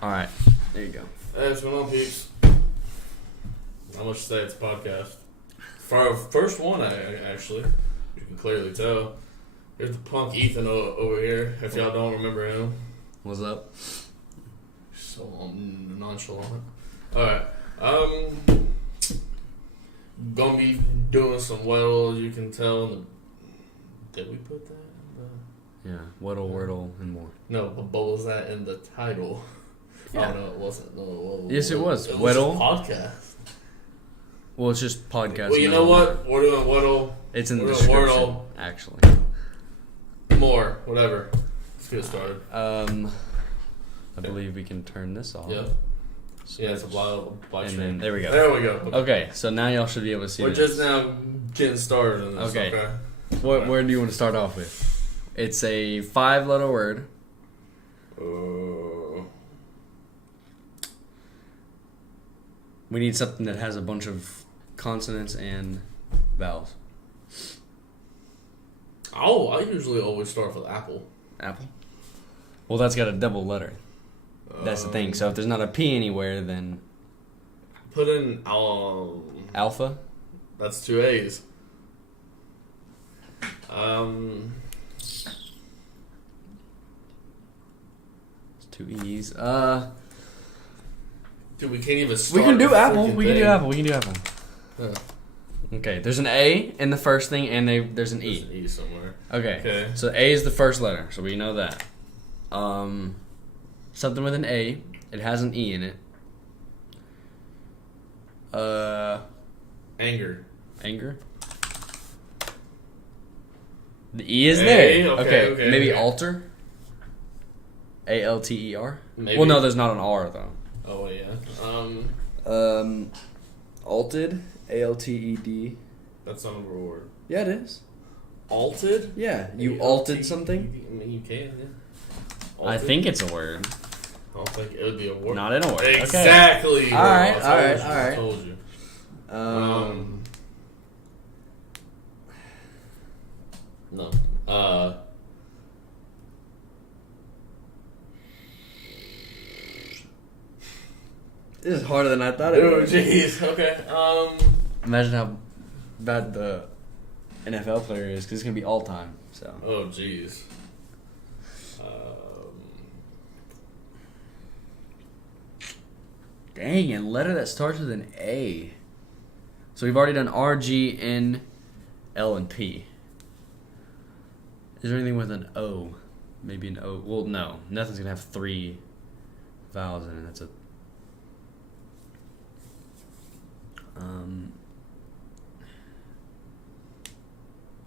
All right. There you go. Hey, what's going on, peeps? Not much to say. It's a podcast. For our first one, actually, you can clearly tell. Here's the punk Ethan over here. If y'all don't remember him. What's up? So nonchalant. All right. Gonna be doing some Weddle, you can tell. Did we put that in the... Yeah, Wordle, and more. No, but what was that in the title? Yeah. Oh, no, it wasn't. No, Yes, it was. It Weddle. was just podcast. Well, it's just podcast. Well, you know what? We're doing Weddle. It's in the We're doing description, Wordle. actually. More, whatever. Let's get started. I believe we can turn this off. Yeah. Yeah, it's a black And screen. then, there we go. There we go. Okay, so now y'all should be able to see We're this. just now getting started in this. Okay. Where do you want to start off with? It's a 5-letter word. We need something that has a bunch of consonants and vowels. I usually always start with apple. Apple? Well, that's got a double letter. That's the thing. So if there's not a P anywhere, then... Put in... Alpha? That's 2 A's. It's 2 E's. Dude, we can't even start. We can do apple. thing. We can do apple. Huh. Okay, there's an A in the first thing, and there's an E. There's an E somewhere. Okay. So A is the first letter, so we know that. Something with an A. It has an E in it. Anger. Anger. The E is A, there. okay, Maybe okay. alter. ALTER. Maybe. Well, no, there's not an R though. Oh yeah. Alted. ALTED. That's not a real word. Yeah, it is. Alted? Yeah, you altered something. I mean, you can. Yeah. I Alted? think it's a word. I don't think it would be a word. Not in a word. Okay. Exactly. All right, bro. all right. I told you. No. This is harder than I thought it Oh, would. jeez. Okay. Imagine how bad the NFL player is, because it's gonna be all time. So. Oh, jeez. Dang, a letter that starts with an A. So we've already done R, G, N, L, and P. Is there anything with an O? Maybe an O. Well, no. Nothing's gonna have 3 vowels in it. That's a.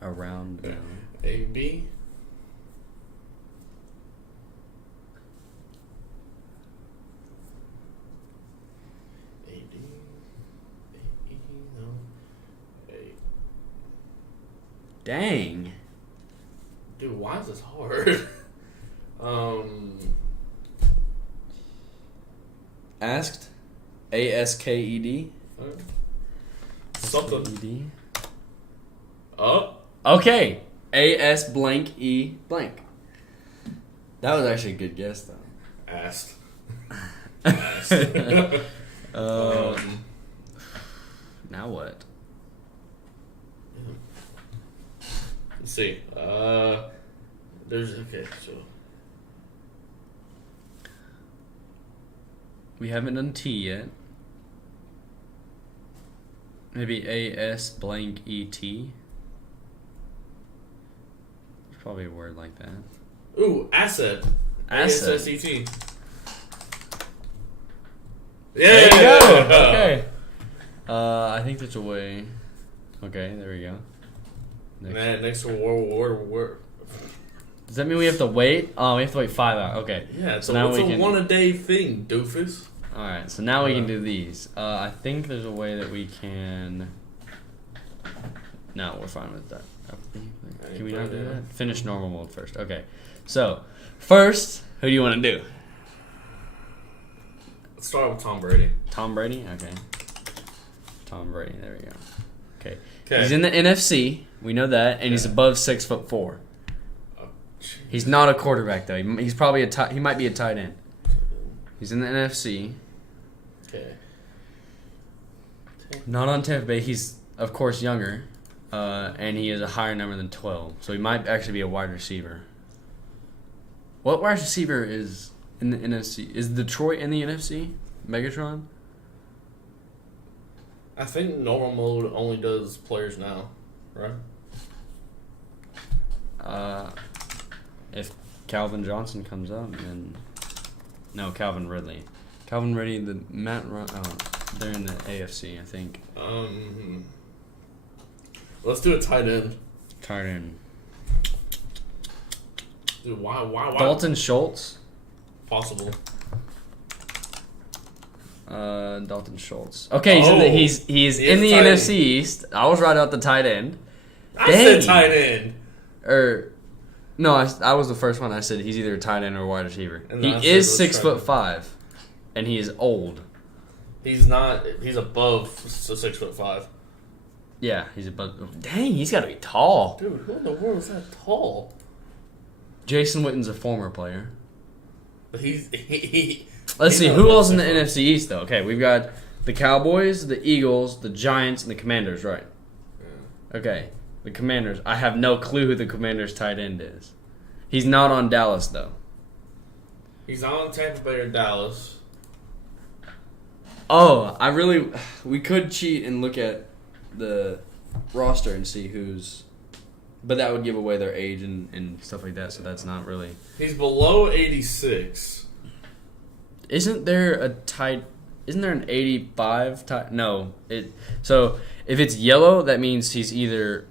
Around. No. A, B. A, D. A, E. No. A. Dang. Dude, why is this hard? Asked. ASKED. Something. SKED. Up. Okay. AS blank E blank. That was actually a good guess, though. Asked. Now what? Let's see. There's okay. So We haven't done T yet. Maybe AS blank ET. There's probably a word like that. ooh, asset. Asset. ASSET. There Yeah. you go. Okay. I think there's a way. Okay, there we go. Next word. Does that mean we have to wait? Oh, we have to wait 5 hours. Okay. Yeah, So now it's we a can. one-a-day thing, doofus. All right. So now we can do these. I think there's a way that we can. No, we're fine with that. Can we not do that? Finish normal mode first. Okay. So first, who do you want to do? Let's start with Tom Brady. Tom Brady? Okay. Tom Brady. There we go. Okay. Okay. He's in the NFC. We know that. And he's above 6'4". Oh, He's not a quarterback, though. He's probably he might be a tight end. He's in the NFC. Okay. Not on Tampa Bay. He's, of course, younger. And he is a higher number than 12. So he might actually be a wide receiver. What wide receiver is in the NFC? Is Detroit in the NFC? Megatron? I think normal mode only does players now, right? If Calvin Johnson comes up, then... No, Calvin Ridley. Calvin Ridley, they're in the AFC, I think. Let's do a tight end. Tight end. Dude, why? Dalton Schultz? Possible. Dalton Schultz. Okay, he's in the NFC East. I was right out the tight end. I said tight end. No, I was the first one. I said he's either a tight end or a wide receiver. He is 6'5", and he is old. He's not. He's above 6'5". Yeah, he's above. Dang, he's got to be tall. Dude, who in the world is that tall? Jason Witten's a former player. Let's see, who else in the NFC East, though? Okay, we've got the Cowboys, the Eagles, the Giants, and the Commanders, right? Yeah. Okay, the Commanders. I have no clue who the Commanders' tight end is. He's not on Dallas, though. He's not on Tampa Bay or Dallas. Oh, we could cheat and look at the roster and see who's... But that would give away their age and stuff like that, so that's not really... He's below 86. Isn't there an 85 tight? No. So if it's yellow, that means he's either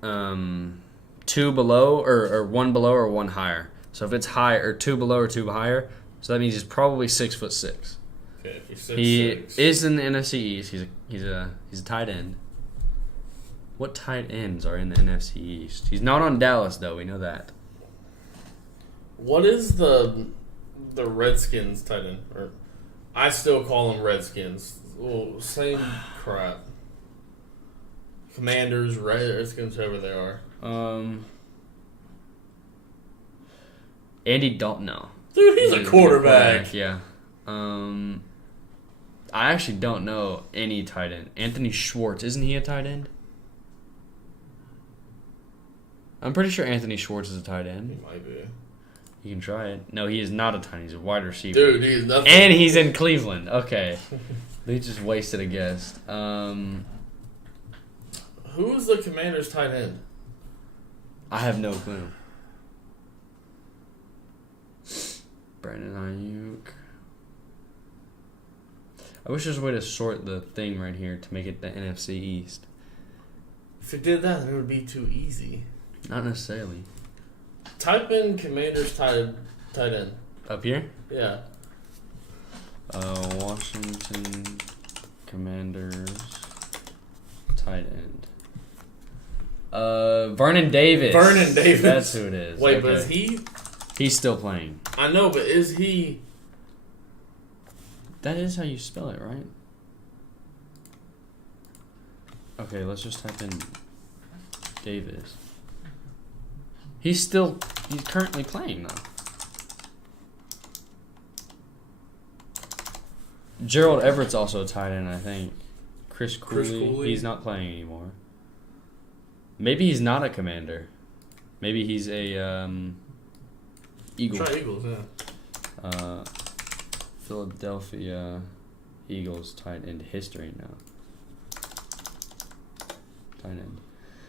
2 below or 1 below or 1 higher. So if it's high or 2 below or 2 higher, so that means he's probably 6'6". Okay, he's 6'6". He is in the NFC East. He's a tight end. What tight ends are in the NFC East? He's not on Dallas, though. We know that. What is the Redskins tight end? Or I still call them Redskins. Well, same crap. Commanders, Redskins, whoever they are. Andy Dalton. No. Dude, he's a quarterback. Yeah. I actually don't know any tight end. Anthony Schwartz. Isn't he a tight end? I'm pretty sure Anthony Schwartz is a tight end. He might be. You can try it. No, he is not a tight end. He's a wide receiver. Dude, he's nothing. And he's in Cleveland. Okay. They just wasted a guess. Who's the Commanders' tight end? I have no clue. Brandon Ayuk. I wish there was a way to sort the thing right here to make it the NFC East. If it did that, then it would be too easy. Not necessarily. Type in Commanders tight end. Up here? Yeah. Washington Commanders tight end. Vernon Davis. Vernon Davis. That's who it is. Wait, but is he... He's still playing. I know, but is he... That is how you spell it, right? Okay, let's just type in Davis. He's currently playing, though. Gerald Everett's also a tight end, I think. Chris Cooley. He's not playing anymore. Maybe he's not a Commander. Maybe he's a Eagle. Try Eagles, yeah. Philadelphia Eagles tight end history now. Tight end.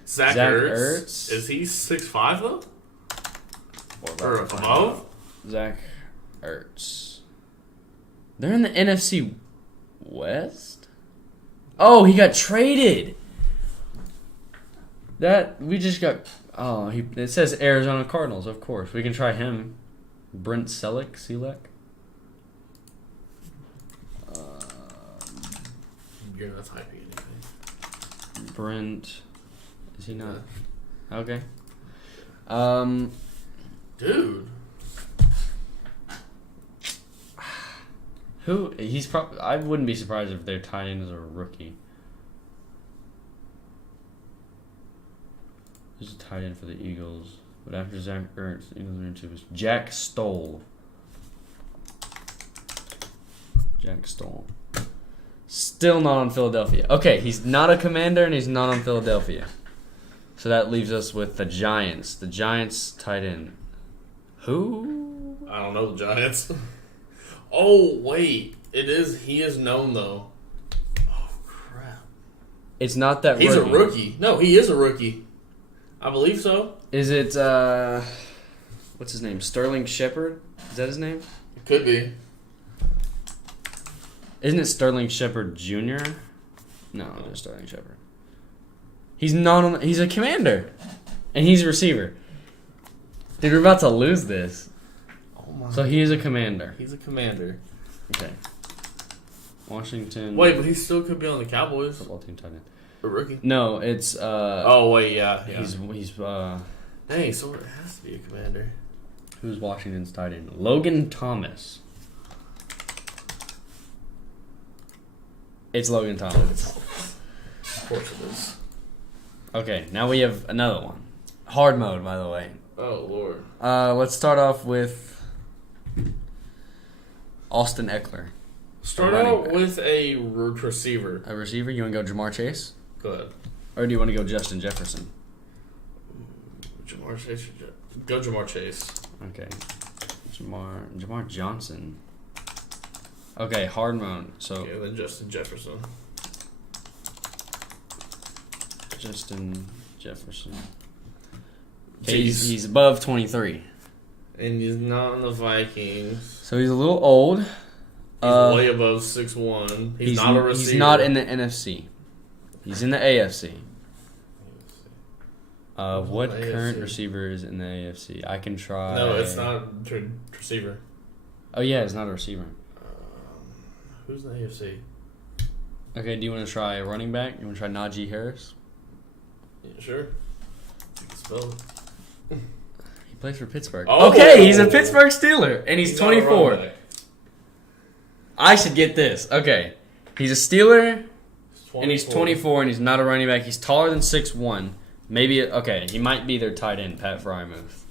Zach Ertz. Is he 6'5", though? Or above? Zach Ertz. They're in the NFC West? Oh, he got traded. We just got... Oh, it says Arizona Cardinals, of course. We can try him. Brent Selleck? You're not typing anything. Brent... Is he not? Yeah. Okay. Dude. He's probably... I wouldn't be surprised if their tight end is a rookie. There's a tight end for the Eagles. But after Zach Ertz, the Eagles are into Jack Stoll. Jack Stoll. Still not on Philadelphia. Okay, he's not a Commander and he's not on Philadelphia. So that leaves us with the Giants. The Giants tight end. Who? I don't know the Giants. Oh, wait. He is known, though. Oh, crap. It's not that He's a rookie. No, he is a rookie. I believe so. Is it, what's his name? Sterling Shepard? Is that his name? It could be. Isn't it Sterling Shepard Jr.? No, it's Sterling Shepard. He's not on. He's a Commander, and he's a receiver. Dude, we're about to lose this. Oh my! So he is a Commander. He's a Commander. Okay. Washington. Wait, but he still could be on the Cowboys. Football team tight end. A rookie? No, it's. Oh wait, yeah. He's. Hey, so it has to be a Commander. Who's Washington's tight end? Logan Thomas. It's Logan Thomas. Of course it is. Okay, now we have another one. Hard mode, by the way. Oh, Lord. Let's start off with Austin Eckler. Start out with a receiver. A receiver? You want to go Jamar Chase? Go ahead. Or do you want to go Justin Jefferson? Jamar Chase. Go Jamar Chase. Okay. Jamar Johnson. Okay, hard mode. So yeah, then Justin Jefferson. Justin Jefferson. Okay, he's above 23. And he's not on the Vikings. So he's a little old. He's way above 6'1". He's not a receiver. He's not in the NFC. He's in the AFC. What AFC. current receiver is in the AFC? I can try. No, it's not receiver. Oh, yeah, it's not a receiver. Who's in the AFC? Okay, do you want to try a running back? You want to try Najee Harris? Yeah, sure. You can spell it. He plays for Pittsburgh. Oh! Okay, he's a Pittsburgh Steeler, and he's 24. I should get this. Okay, he's a Steeler, and he's 24, and he's not a running back. He's taller than 6'1". Maybe, okay, he might be their tight end, Pat Freiermuth.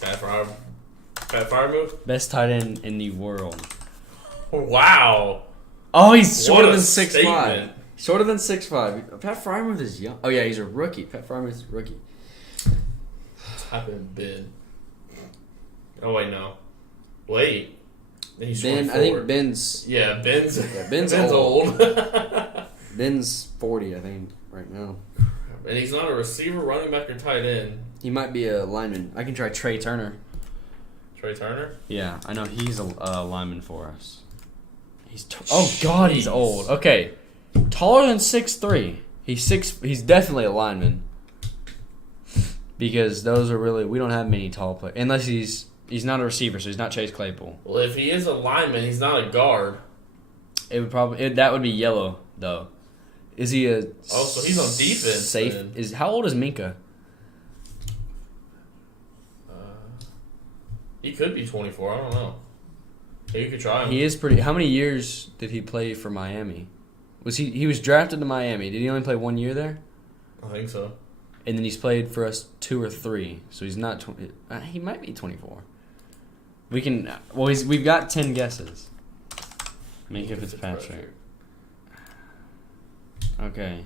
Pat Freiermuth? Best tight end in the world. Wow. Oh, he's shorter than 6'5". Statement. Shorter than 6'5". Pat Freiermuth is young. Oh, yeah, he's a rookie. Pat Freiermuth is a rookie. Type in Ben. Oh, wait, no. Wait. He's Ben, 24. I think Ben's... Yeah, Ben's old. old. Ben's 40, I think, right now. And he's not a receiver, running back, or tight end. He might be a lineman. I can try Trey Turner. Trey Turner? Yeah, I know he's a lineman for us. Oh God, he's old. Okay, taller than 6'3". He's definitely a lineman. Because those are really, we don't have many tall players unless he's not a receiver, so he's not Chase Claypool. Well, if he is a lineman, he's not a guard. It would probably that would be yellow though. Is he a? Oh, so he's on defense. Safe then. How old is Minka? He could be 24. I don't know. You could try him. He is pretty. How many years did he play for Miami? He was drafted to Miami? Did he only play 1 year there? I think so. And then he's played for us 2 or 3, so he's not 20. He might be 24. We can. Well, we've got 10 guesses. Minka Fitzpatrick. Okay.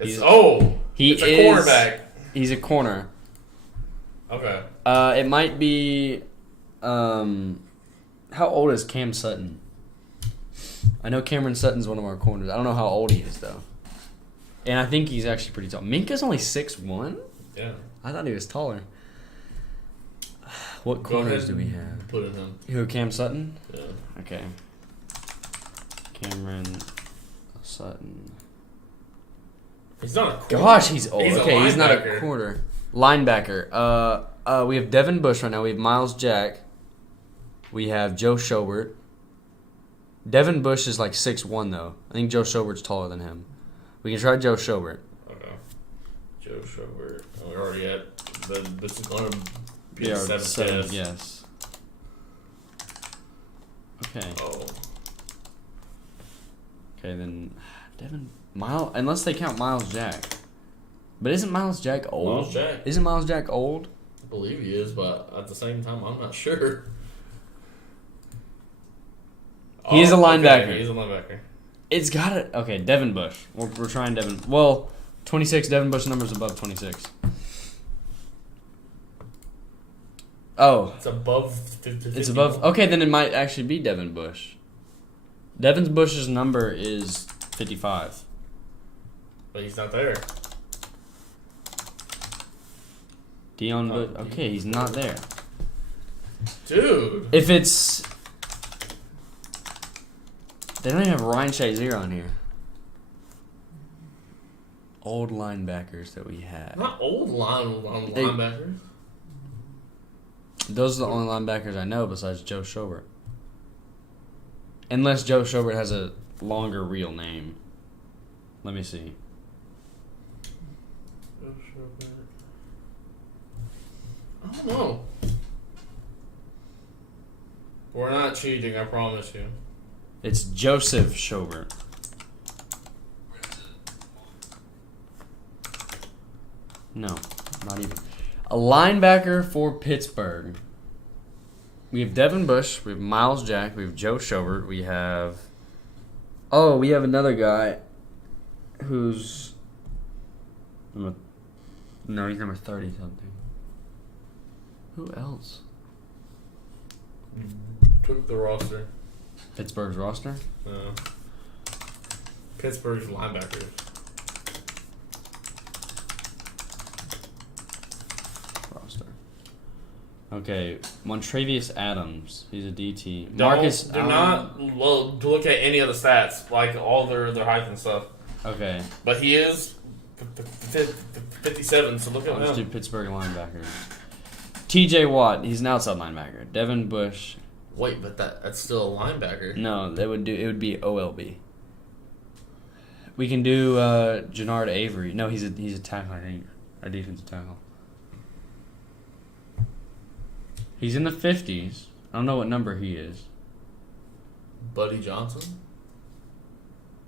It's a cornerback. He's a corner. Okay. It might be. How old is Cam Sutton? I know Cameron Sutton's one of our corners. I don't know how old he is though. And I think he's actually pretty tall. Minka's only 6'1". Yeah. I thought he was taller. What corners do we have? Put in him. Who, Cam Sutton? Yeah. Okay. Cameron Sutton. He's not a corner. Gosh, he's old. He's he's not a corner. Linebacker. We have Devin Bush right now. We have Miles Jack. We have Joe Schobert. Devin Bush is like 6'1", though. I think Joe Schobert's taller than him. We can try Joe Schobert. Okay. Joe Schobert. Oh, we're already at this is going to be Yeah, the seventh yes. Okay. Oh. Okay, then unless they count Miles Jack. But isn't Miles Jack old? Miles Jack. Isn't Miles Jack old? I believe he is, but at the same time, I'm not sure. He is a linebacker. Okay, he's a linebacker. It's got it. Okay, Devin Bush. We're trying Devin. Well, 26. Devin Bush number's above 26. Oh. It's above 50. It's above. Okay, then it might actually be Devin Bush. Devin Bush's number is 55. But he's not there. Dion Bush. Okay, he's not there. Dude. If it's... They don't even have Ryan Shazier on here. Old linebackers that we had. Not old linebackers. Those are the only linebackers I know besides Joe Schobert. Unless Joe Schobert has a longer real name. Let me see. I don't know. We're not cheating, I promise you. It's Joseph Schobert. No, not even. A linebacker for Pittsburgh. We have Devin Bush. We have Miles Jack. We have Joe Schobert. We have... Oh, we have another guy who's... No, he's number 30-something. Who else? Took the roster. Pittsburgh's roster? Pittsburgh's linebackers. Roster. Okay, Montrevious Adams. He's a DT. Do not look at any of the stats, like all their height and stuff. Okay. But he is 57, so look at him. Let's do Pittsburgh linebackers. TJ Watt, he's an outside linebacker. Devin Bush. Wait, but that's still a linebacker. No, it would be OLB. We can do Jannard Avery. No, he's a tackle, I think. A defensive tackle. He's in the 50s. I don't know what number he is. Buddy Johnson?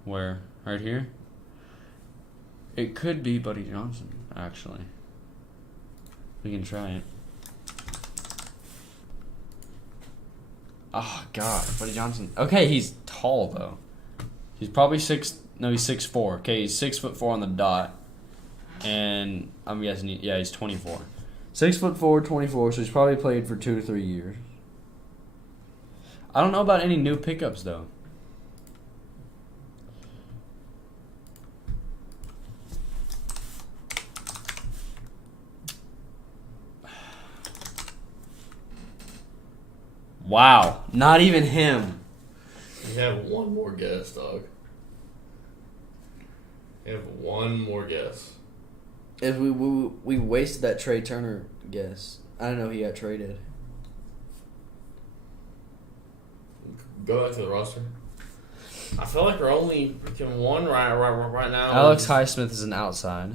Where? Right here? It could be Buddy Johnson, actually. We can try it. Oh, God. Buddy Johnson. Okay, he's tall, though. He's probably he's 6'4". Okay, he's 6'4" on the dot. And I'm guessing, he's 24. 6'4", 24, so he's probably played for 2 to 3 years. I don't know about any new pickups, though. Wow, not even him. You have one more guess, dog. You have one more guess. If we wasted that Trey Turner guess. I don't know he got traded. Go back to the roster. I feel like we're only freaking one right now. Alex Highsmith is an outside.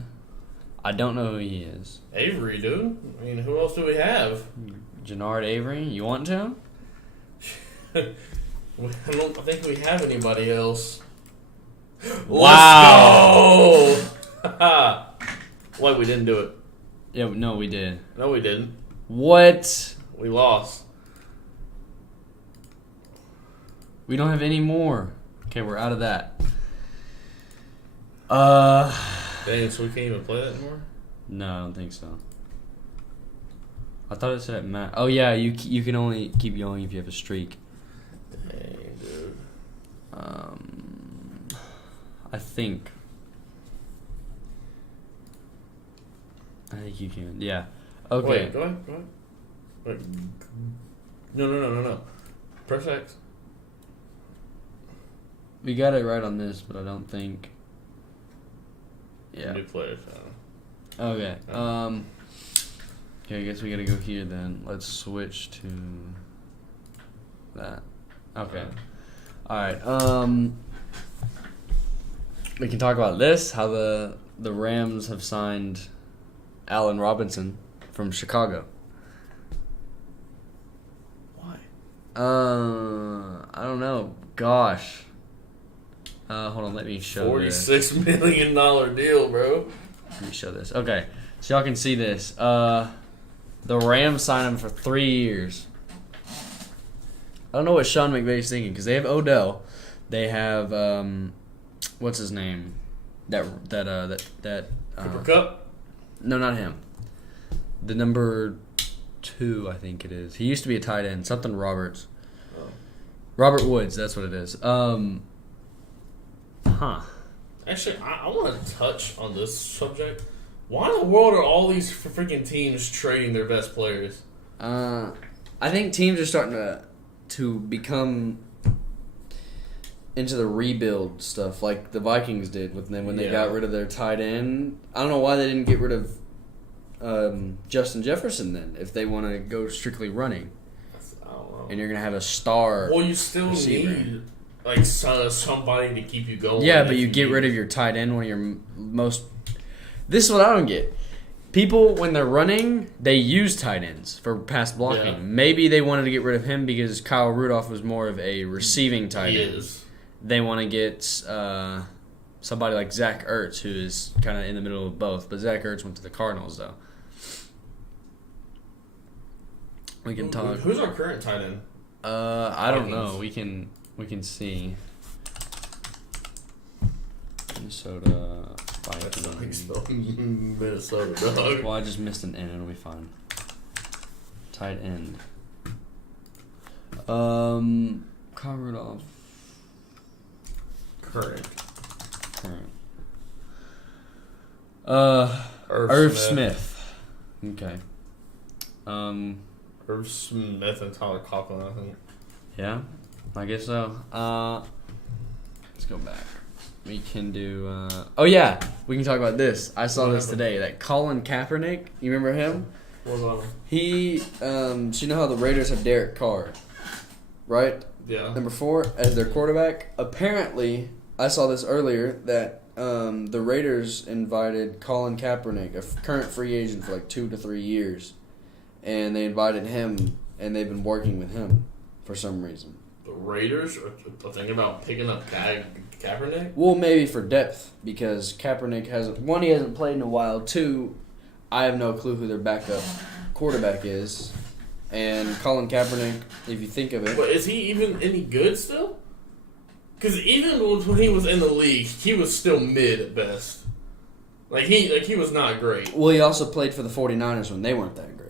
I don't know who he is. Avery, dude. I mean, who else do we have? Jannard Avery. You want to? I don't think we have anybody else. Wow. Let's go! Wait, we didn't do it. Yeah, no, we did. No, we didn't. What? We lost. We don't have any more. Okay, we're out of that. Dang, so we can't even play that anymore? No, I don't think so. I thought it said at Matt. Oh yeah, you can only keep going if you have a streak. Dang, dude. I think you can. Yeah. Okay. Wait, go ahead. Wait. No. Press X. We got it right on this, but I don't think. Yeah. New players. Okay. Okay, I guess we gotta go here then. Let's switch to that. Okay. Alright, we can talk about this, how the Rams have signed Allen Robinson from Chicago. Why? I don't know. Gosh. Hold on, let me show this. $46 million deal, bro. Let me show this. Okay, so y'all can see this. The Rams signed him for 3 years. I don't know what Sean McVay's thinking because they have Odell, they have what's his name, Cooper Kupp? No, not him. The number 2, I think it is. He used to be a tight end. Something Roberts. Oh. Robert Woods. That's what it is. Actually, I want to touch on this subject. Why in the world are all these freaking teams trading their best players? I think teams are starting to become into the rebuild stuff, like the Vikings did when they got rid of their tight end. I don't know why they didn't get rid of Justin Jefferson then, if they want to go strictly running. I don't know. And you're gonna have a star. Well, you still need like somebody to keep you going. Yeah, but you get rid of your tight end, one of your most. This is what I don't get. People, when they're running, they use tight ends for pass blocking. Yeah. Maybe they wanted to get rid of him because Kyle Rudolph was more of a receiving tight end. He is. They want to get somebody like Zach Ertz, who is kind of in the middle of both. But Zach Ertz went to the Cardinals, though. We can talk. Who's our current tight end? I don't know. We can see. Minnesota That's not how you Vikings. spell Minnesota, dog. Well, I just missed an N. It'll be fine. Tight end. Kyle Rudolph. Current. Irv Smith. Okay. Irv Smith and Tyler Conklin, I think. Yeah, I guess so. Let's go back. We can do. Oh yeah, we can talk about this. I saw this today. That Colin Kaepernick. You remember him? What about him? He. So you know how the Raiders have Derek Carr, right? Yeah. Number 4 as their quarterback. Apparently, I saw this earlier that the Raiders invited Colin Kaepernick, a current free agent for like 2 to 3 years, and they invited him, and they've been working with him for some reason. The Raiders are thinking about picking up Kaepernick? Well, maybe for depth, because Kaepernick hasn't... One, he hasn't played in a while. 2, I have no clue who their backup quarterback is. And Colin Kaepernick, if you think of it... But is he even any good still? Because even when he was in the league, he was still mid at best. He was not great. Well, he also played for the 49ers when they weren't that great.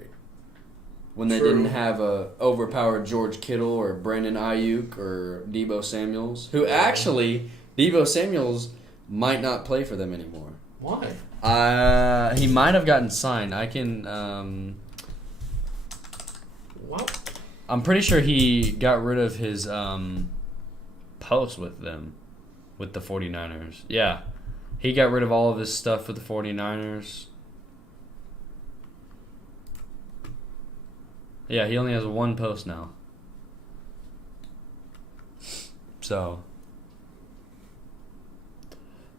When they didn't have a overpowered George Kittle or Brandon Ayuk or Deebo Samuels, who actually, Deebo Samuels might not play for them anymore. Why? He might have gotten signed. I can... What? I'm pretty sure he got rid of his post with them, with the 49ers. Yeah. He got rid of all of his stuff with the 49ers. Yeah, he only has 1 post now. So.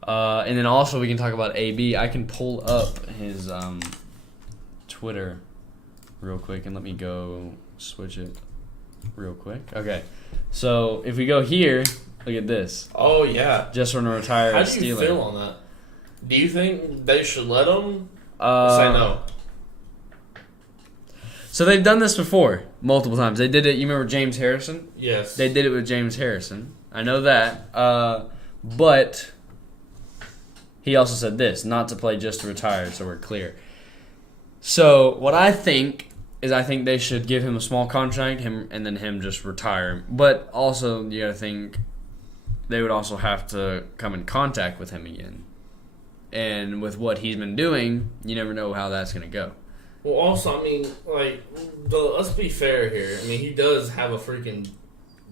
And then also we can talk about AB. I can pull up his Twitter real quick and let me go switch it real quick. Okay. So if we go here, look at this. Oh, yeah. Just want to retire How a do you Steeler. feel on that? Do you think they should let him say no? So they've done this before, multiple times. They did it, you remember James Harrison? Yes. They did it with James Harrison. I know that. But he also said this, not to play just to retire, so we're clear. So what I think is they should give him a small contract, and then him just retire. But also, you got to think they would also have to come in contact with him again. And with what he's been doing, you never know how that's going to go. Well, also, I mean, let's be fair here. I mean, he does have a freaking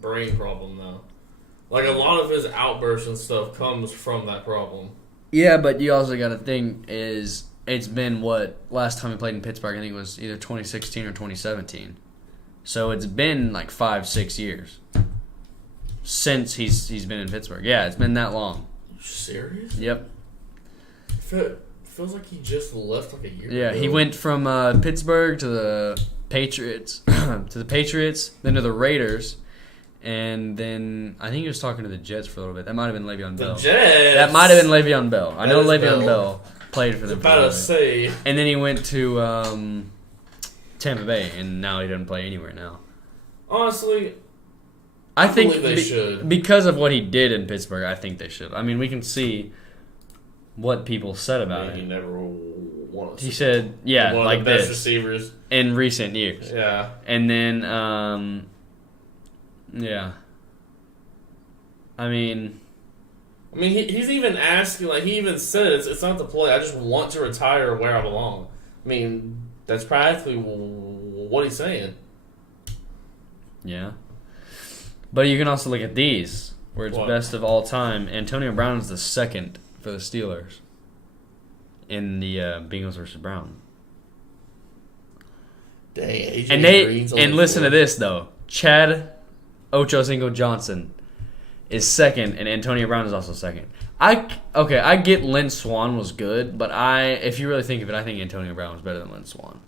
brain problem, though. A lot of his outbursts and stuff comes from that problem. Yeah, but you also got to think is it's been last time he played in Pittsburgh, I think it was either 2016 or 2017. So it's been 5-6 years since he's been in Pittsburgh. Yeah, it's been that long. You serious? Yep. Feels like he just left a year ago. Yeah, he went from Pittsburgh to the Patriots, then to the Raiders, and then I think he was talking to the Jets for a little bit. That might have been Le'Veon Bell. The Jets. That might have been Le'Veon Bell. I know Le'Veon Bell played for them. About to say. And then he went to Tampa Bay, and now he doesn't play anywhere now. Honestly, I think believe they should. Because of what he did in Pittsburgh, I think they should. I mean, we can see what people said about it. He never won. He said, yeah, one like of the best this receivers in recent years. Yeah. And then, yeah. I mean, he's even asking, like, he even said it's not the play. I just want to retire where I belong. I mean, that's practically what he's saying. Yeah. But you can also look at these, where it's What? best of all time. Antonio Brown is the second for the Steelers in the Bengals versus Browns. Dang, AJ And Green's listen to only this though. Chad Ochocinco Johnson is second, and Antonio Brown is also second. I get Lynn Swann was good, but if you really think of it, I think Antonio Brown was better than Lynn Swann.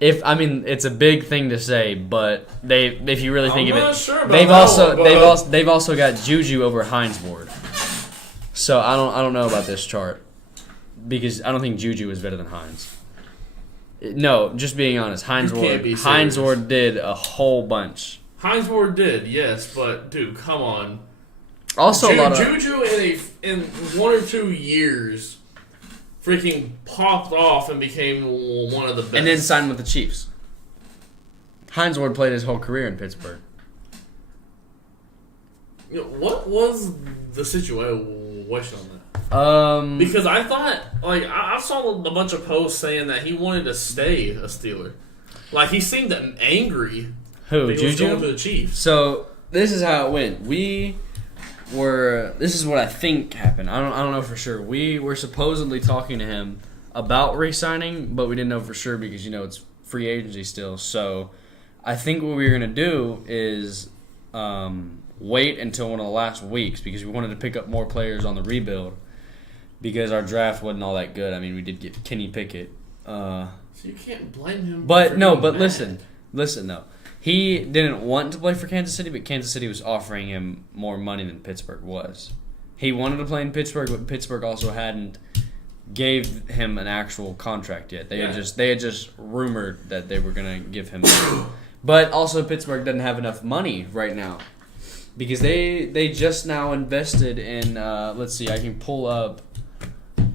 It's a big thing to say, but if you really think I'm of not it, sure about they've also got Juju over Hines Ward. So I don't know about this chart because I don't think Juju is better than Hines. No, just being honest, Hines Ward did a whole bunch. Hines Ward did, yes, but dude, come on. Also, Juju in 1 or 2 years freaking popped off and became one of the best. And then signed with the Chiefs. Hines Ward played his whole career in Pittsburgh. What was the situation on that? Because I thought, like, I saw a bunch of posts saying that he wanted to stay a Steeler. Like, he seemed angry. Who, Juju? Juju? Going to the Chiefs. So, this is how it went. This is what I think happened. I don't know for sure. We were supposedly talking to him about re-signing, but we didn't know for sure because, it's free agency still. So, I think what we were going to do is wait until one of the last weeks because we wanted to pick up more players on the rebuild because our draft wasn't all that good. I mean, we did get Kenny Pickett. So you can't blame him. But listen though. He didn't want to play for Kansas City, but Kansas City was offering him more money than Pittsburgh was. He wanted to play in Pittsburgh, but Pittsburgh also hadn't gave him an actual contract yet. They had just rumored that they were going to give him money. But also Pittsburgh doesn't have enough money right now because they just now invested in let's see, I can pull up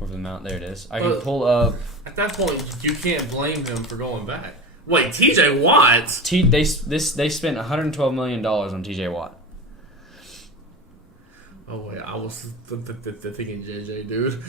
over the mount. There it is. I can pull up. At that point, you can't blame him for going back. Wait, T.J. Watt? They spent $112 million on T.J. Watt. Oh wait, I was thinking JJ, dude.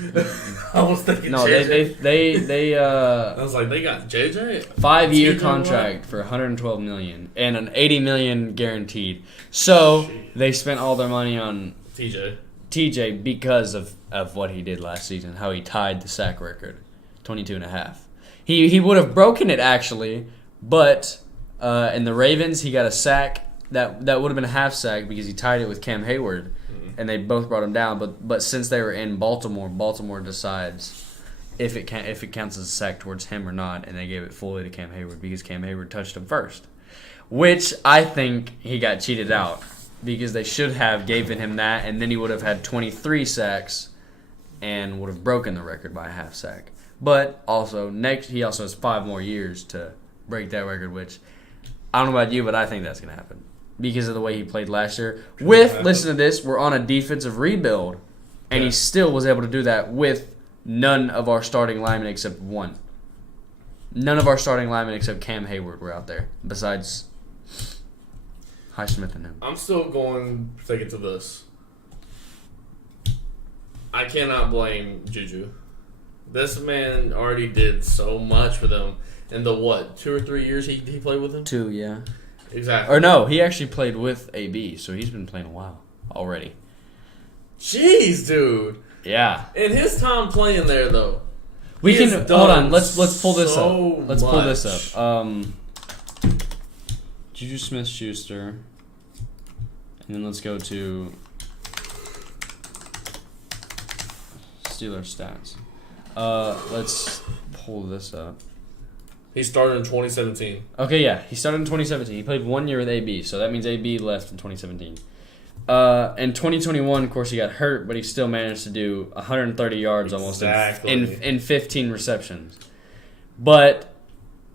I was thinking no, JJ. they I was like, they got JJ 5-year contract for $112 million and an $80 million guaranteed. So they spent all their money on TJ because of what he did last season, how he tied the sack record, 22.5. He would have broken it actually, but in the Ravens he got a sack that would have been a half sack because he tied it with Cam Hayward, and they both brought him down. But since they were in Baltimore decides if it counts as a sack towards him or not, and they gave it fully to Cam Hayward because Cam Hayward touched him first, which I think he got cheated out because they should have given him that, and then he would have had 23 sacks and would have broken the record by a half sack. But also, he also has 5 more years to break that record, which I don't know about you, but I think that's going to happen because of the way he played last year. Listen to this, we're on a defensive rebuild, and he still was able to do that with none of our starting linemen except one. None of our starting linemen except Cam Hayward were out there, besides Highsmith and him. I'm still going to take it to this. I cannot blame Juju. This man already did so much for them in the 2 or 3 years he played with him? 2, yeah. Exactly. Or no, he actually played with AB, so he's been playing a while already. Jeez, dude. Yeah. In his time playing there, though. Hold on. Let's pull this up. Let's much. pull this up. Juju Smith-Schuster, and then let's go to Steelers stats. Let's pull this up. He started in 2017. Okay, yeah. He started in 2017. He played 1 year with AB, so that means AB left in 2017. In 2021, of course, he got hurt, but he still managed to do 130 yards almost in 15 receptions. But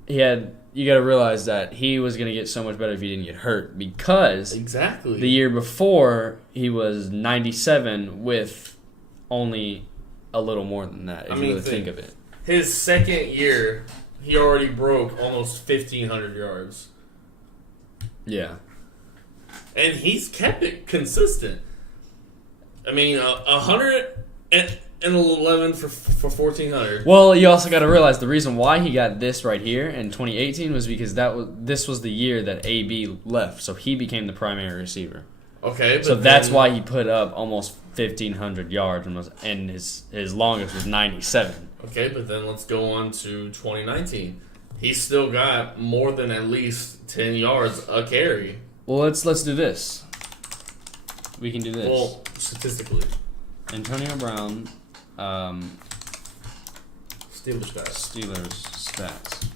you got to realize that he was going to get so much better if he didn't get hurt because exactly the year before he was 97 with only a little more than that. If you really think of it, his second year, he already broke almost 1,500 yards. Yeah, and he's kept it consistent. I mean, 111 for 1,400. Well, you also got to realize the reason why he got this right here in 2018 was because this was the year that AB left, so he became the primary receiver. Okay, so that's why he put up almost 1,500 yards and his longest was 97. Okay, but then let's go on to 2019. He still got more than at least 10 yards a carry. Well, let's do this. We can do this. Well, statistically. Antonio Brown, Steelers stats.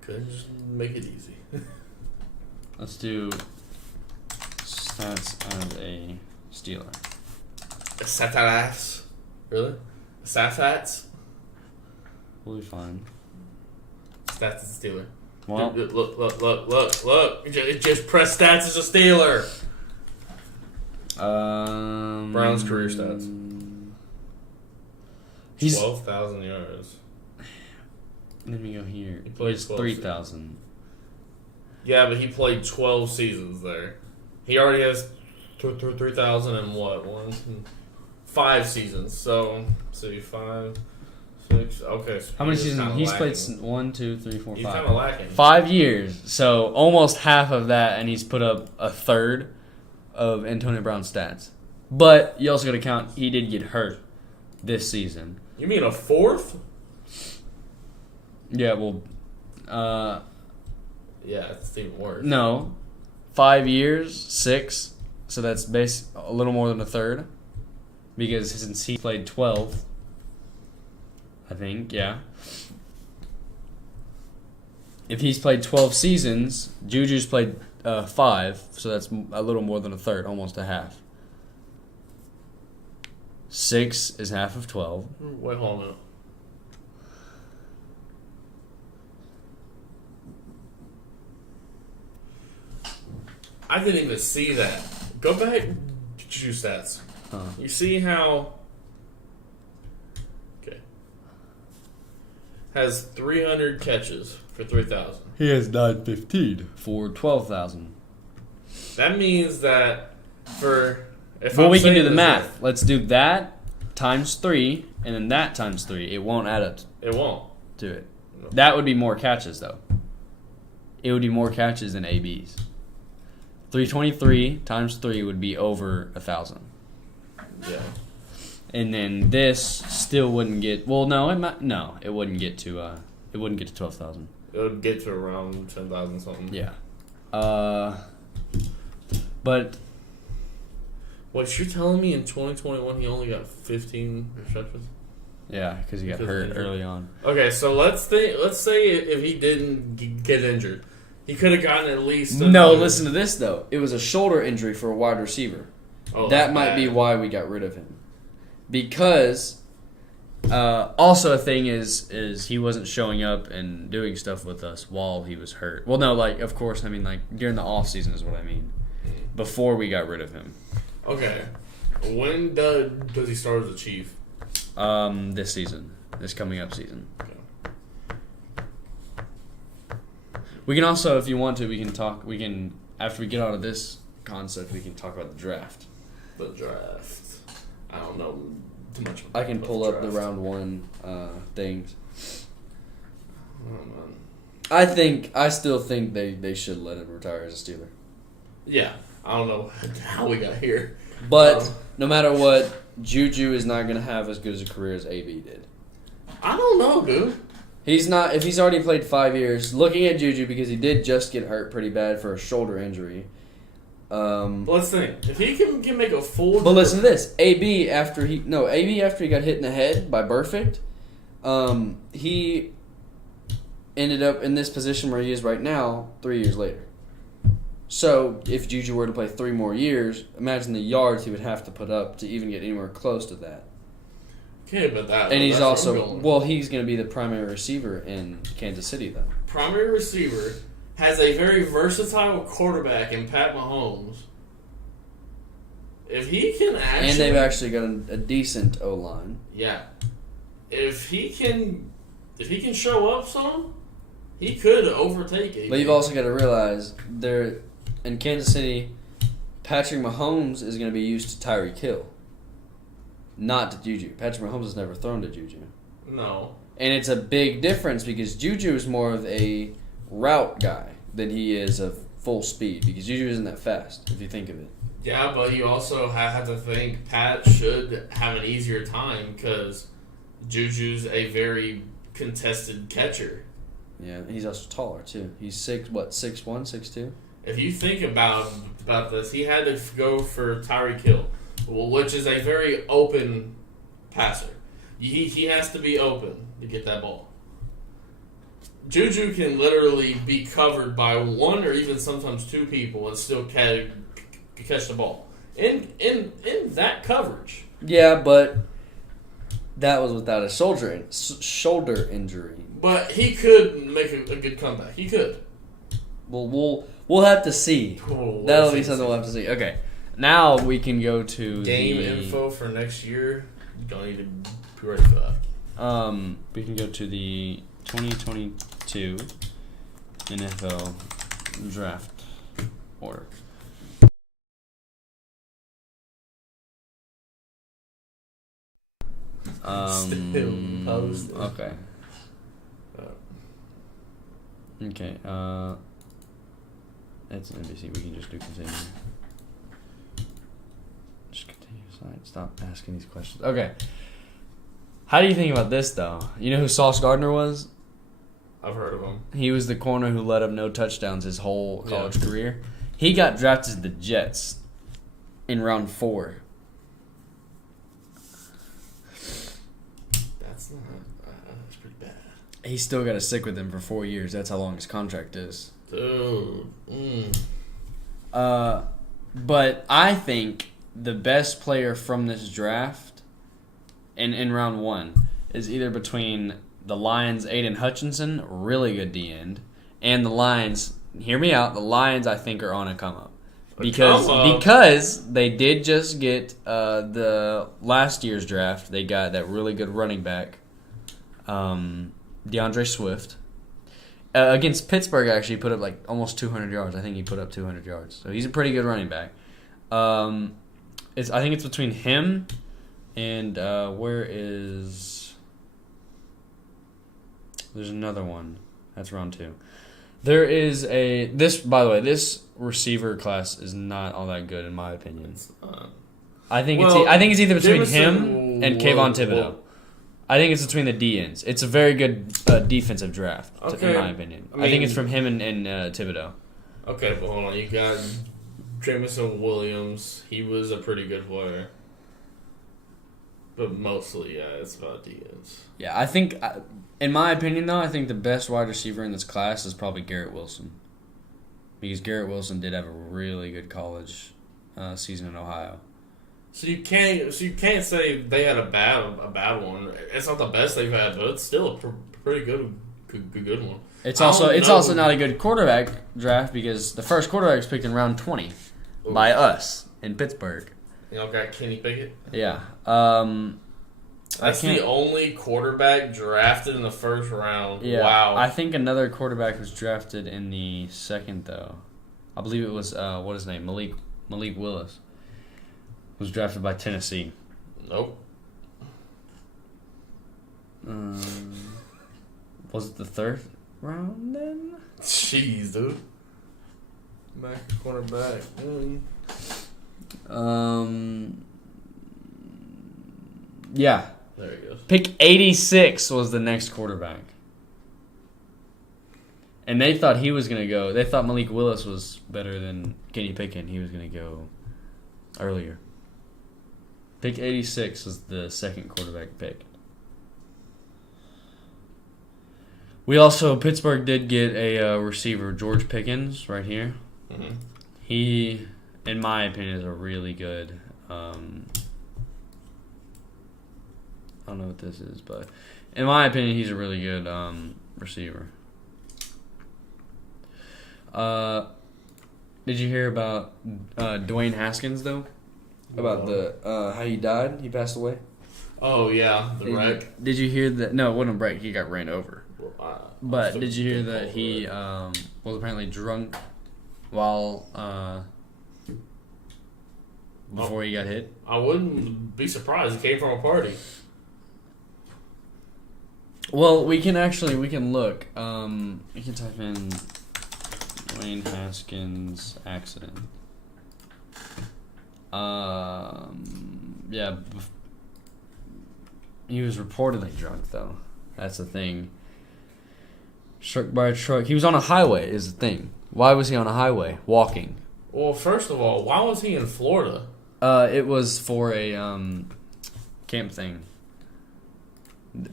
Could just make it easy. Let's do stats as a Steeler. Stats? Really? Stats? We'll be fine. Stats as a Steeler. Well, Look. Just press stats as a Steeler. Brown's career stats. He's 12,000 yards. Let me go here. He played 3,000. Yeah, but he played 12 seasons there. He already has 3,000 and what? 5 seasons. So, let's see, 5, 6. Okay. So how many seasons? He's lacking. played 1, 2, 3, 4, 5. He's kind of lacking. 5 years. So almost half of that, and he's put up a third of Antonio Brown's stats. But you also got to count he did get hurt this season. You mean a fourth? Yeah, well, yeah, it's even worse. no, 5 years, 6. So that's a little more than a third, because since he played 12, I think, yeah. If he's played 12 seasons, Juju's played 5, so that's a little more than a third, almost a half. 6 is half of 12. Wait, hold on. I didn't even see that. Go back to Juju stats. You see how... Okay. Has 300 catches for 3,000. He has 915 for 12,000. That means that for... Well, we can do the math. Let's do that times 3, and then that times 3. It won't add up. It won't. To it. No. That would be more catches, though. It would be more catches than AB's. 323 times 3 would be over 1,000. Yeah. And then this still wouldn't get. Well, no, it wouldn't get to. It wouldn't get to 12,000. It would get to around 10,000 something. Yeah. But. What you're telling me in 2021 he only got 15 receptions? Yeah, because he got hurt early on. Okay, so let's say if he didn't get injured, he could have gotten at least. No, listen to this though. It was a shoulder injury for a wide receiver. Oh, that might be why we got rid of him. Because also a thing is he wasn't showing up and doing stuff with us while he was hurt. Well, no, like of course, I mean like during the off season is what I mean. Before we got rid of him. Okay, when does he start as a Chief? This season, this coming up season. Okay. We can also, if you want to, we can talk. We can after we get out of this concept, we can talk about the draft. The draft. I don't know too much. I can pull up the round 1 things. Oh, man. I still think they should let him retire as a Steeler. Yeah, I don't know how we got here, but no matter what, Juju is not going to have as good as a career as AB did. I don't know, dude. He's not. If he's already played 5 years, looking at Juju because he did just get hurt pretty bad for a shoulder injury. Let's think. If he can make a full. But listen to this. AB after he got hit in the head by Burfict, he ended up in this position where he is right now 3 years later. So if Juju were to play 3 more years, imagine the yards he would have to put up to even get anywhere close to that. Okay, but and he's that's also he's going to be the primary receiver in Kansas City, though. Primary receiver has a very versatile quarterback in Pat Mahomes. If he can actually, and they've actually got a decent O-line. Yeah, if he can show up some, he could overtake it. But you've also got to realize in Kansas City, Patrick Mahomes is going to be used to Tyreek Hill, not to Juju. Patrick Mahomes has never thrown to Juju. No. And it's a big difference because Juju is more of a route guy than he is of full speed because Juju isn't that fast, if you think of it. Yeah, but you also have to think Pat should have an easier time because Juju's a very contested catcher. Yeah, he's also taller, too. He's 6'1", 6'2"? If you think about this, he had to go for Tyreek Hill, which is a very open passer. He has to be open to get that ball. Juju can literally be covered by one or even sometimes two people and still catch the ball. In that coverage. Yeah, but that was without a shoulder injury. But he could make a good comeback. He could. Well, we'll have to see. That'll be something we'll have to see. Okay, now we can go to game info for next year. You don't need to be ready for that. We can go to the 2022 NFL draft order. Still posted. Okay. Okay. It's an NBC. We can just do continue. Just continue. Stop asking these questions. Okay. How do you think about this, though? You know who Sauce Gardner was? I've heard of him. He was the corner who led up no touchdowns his whole college career. He got drafted to the Jets in round 4. That's pretty bad. He's still got to stick with them for 4 years. That's how long his contract is. Dude. But I think the best player from this draft in round 1 is either between the Lions' Aiden Hutchinson, really good D-end, and the Lions, hear me out, the Lions I think are on a come-up. Because they did just get the last year's draft, they got that really good running back, DeAndre Swift. Against Pittsburgh, actually, he put up like almost 200 yards. I think he put up 200 yards. So he's a pretty good running back. I think it's between him and there's another one. That's round 2. There is by the way, this receiver class is not all that good in my opinion. I think it's either between him and Kayvon Thibodeau. I think it's between the D-ends. It's a very good defensive draft, in my opinion. I think it's from him and Thibodeau. Okay, but hold on. You got Jameson Williams. He was a pretty good player. But mostly, it's about D-ends. Yeah, I think, in my opinion, though, I think the best wide receiver in this class is probably Garrett Wilson. Because Garrett Wilson did have a really good college season in Ohio. So you can't say they had a bad one. It's not the best they've had, but it's still a pretty good one. It's also not a good quarterback draft because the first quarterback was picked in round 20 by us in Pittsburgh. Y'all got Kenny Pickett? Yeah. That's the only quarterback drafted in the first round. Yeah, wow. I think another quarterback was drafted in the second, though. I believe it was, what is his name? Malik Willis. Was drafted by Tennessee. Nope. Was it the third round then? Jeez, dude. Back cornerback. Yeah. There he goes. Pick 86 was the next quarterback. And they thought he was going to go. They thought Malik Willis was better than Kenny Pickett. He was going to go earlier. Pick 86 was the second quarterback pick. Pittsburgh did get a receiver, George Pickens, right here. Mm-hmm. He, in my opinion, is a really good don't know what this is, but in my opinion, he's a really good receiver. Did you hear about Dwayne Haskins though? About the how he died? He passed away. Oh yeah, the wreck. Did you hear that? No, it wasn't a wreck. He got ran over. But did you hear that he was apparently drunk while before he got hit? I wouldn't be surprised. He came from a party. Well, we can look. We can type in Dwayne Haskins accident. Yeah. He was reportedly drunk, though. That's the thing. Struck by a truck. He was on a highway, is the thing. Why was he on a highway? Walking. Well, first of all, why was he in Florida? It was for a camp thing.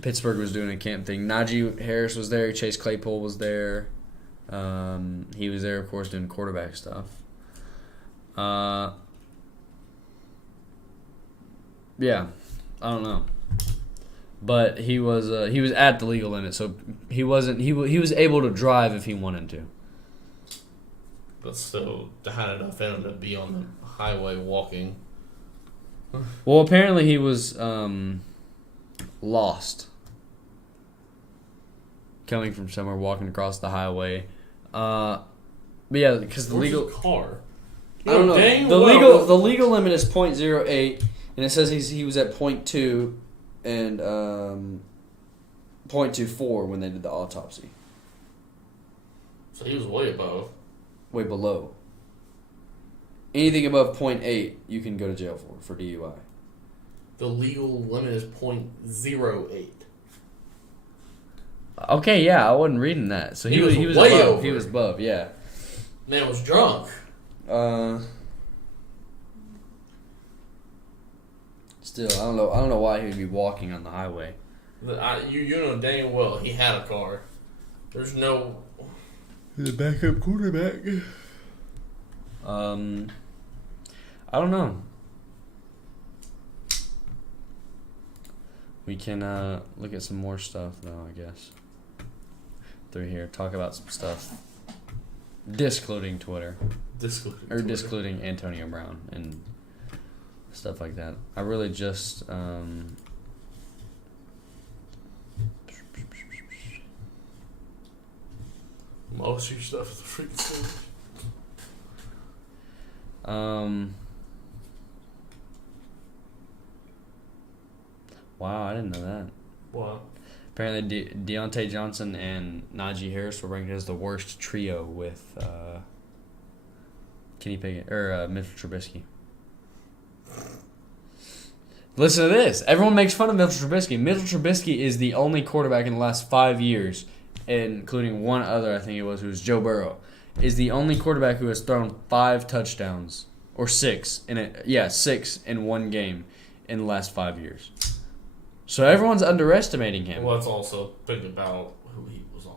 Pittsburgh was doing a camp thing. Najee Harris was there. Chase Claypool was there. He was there, of course, doing quarterback stuff. Yeah, I don't know. But he was at the legal limit, so he was able to drive if he wanted to. But still, had enough in him to be on the highway walking. Well, apparently he was lost, coming from somewhere, walking across the highway. But yeah, because the legal car. I don't know. The legal limit is .08, and it says he was at .2 and .24 when they did the autopsy. So he was way above. Way below. Anything above .8, you can go to jail for DUI. The legal limit is .08. Okay, yeah, I wasn't reading that. So he was way above. over. He was above, yeah. Man was drunk. Still, I don't know why he would be walking on the highway. You know dang well he had a car. There's no. He's a backup quarterback. I don't know. We can look at some more stuff though, I guess. Through here, talk about some stuff. Discluding Twitter. Discluding Antonio Brown and stuff like that. I really just most of your stuff is a freaking story. Wow, I didn't know that. What? Apparently, Deontay Johnson and Najee Harris were ranked as the worst trio with Kenny Pickett or Mitchell Trubisky. Listen to this. Everyone makes fun of Mitchell Trubisky. Mitchell Trubisky is the only quarterback in the last 5 years, including one other, I think it was, who was Joe Burrow, is the only quarterback who has thrown 5 touchdowns or 6 6 in one game in the last 5 years. So everyone's underestimating him. Well, let's also think about who he was on.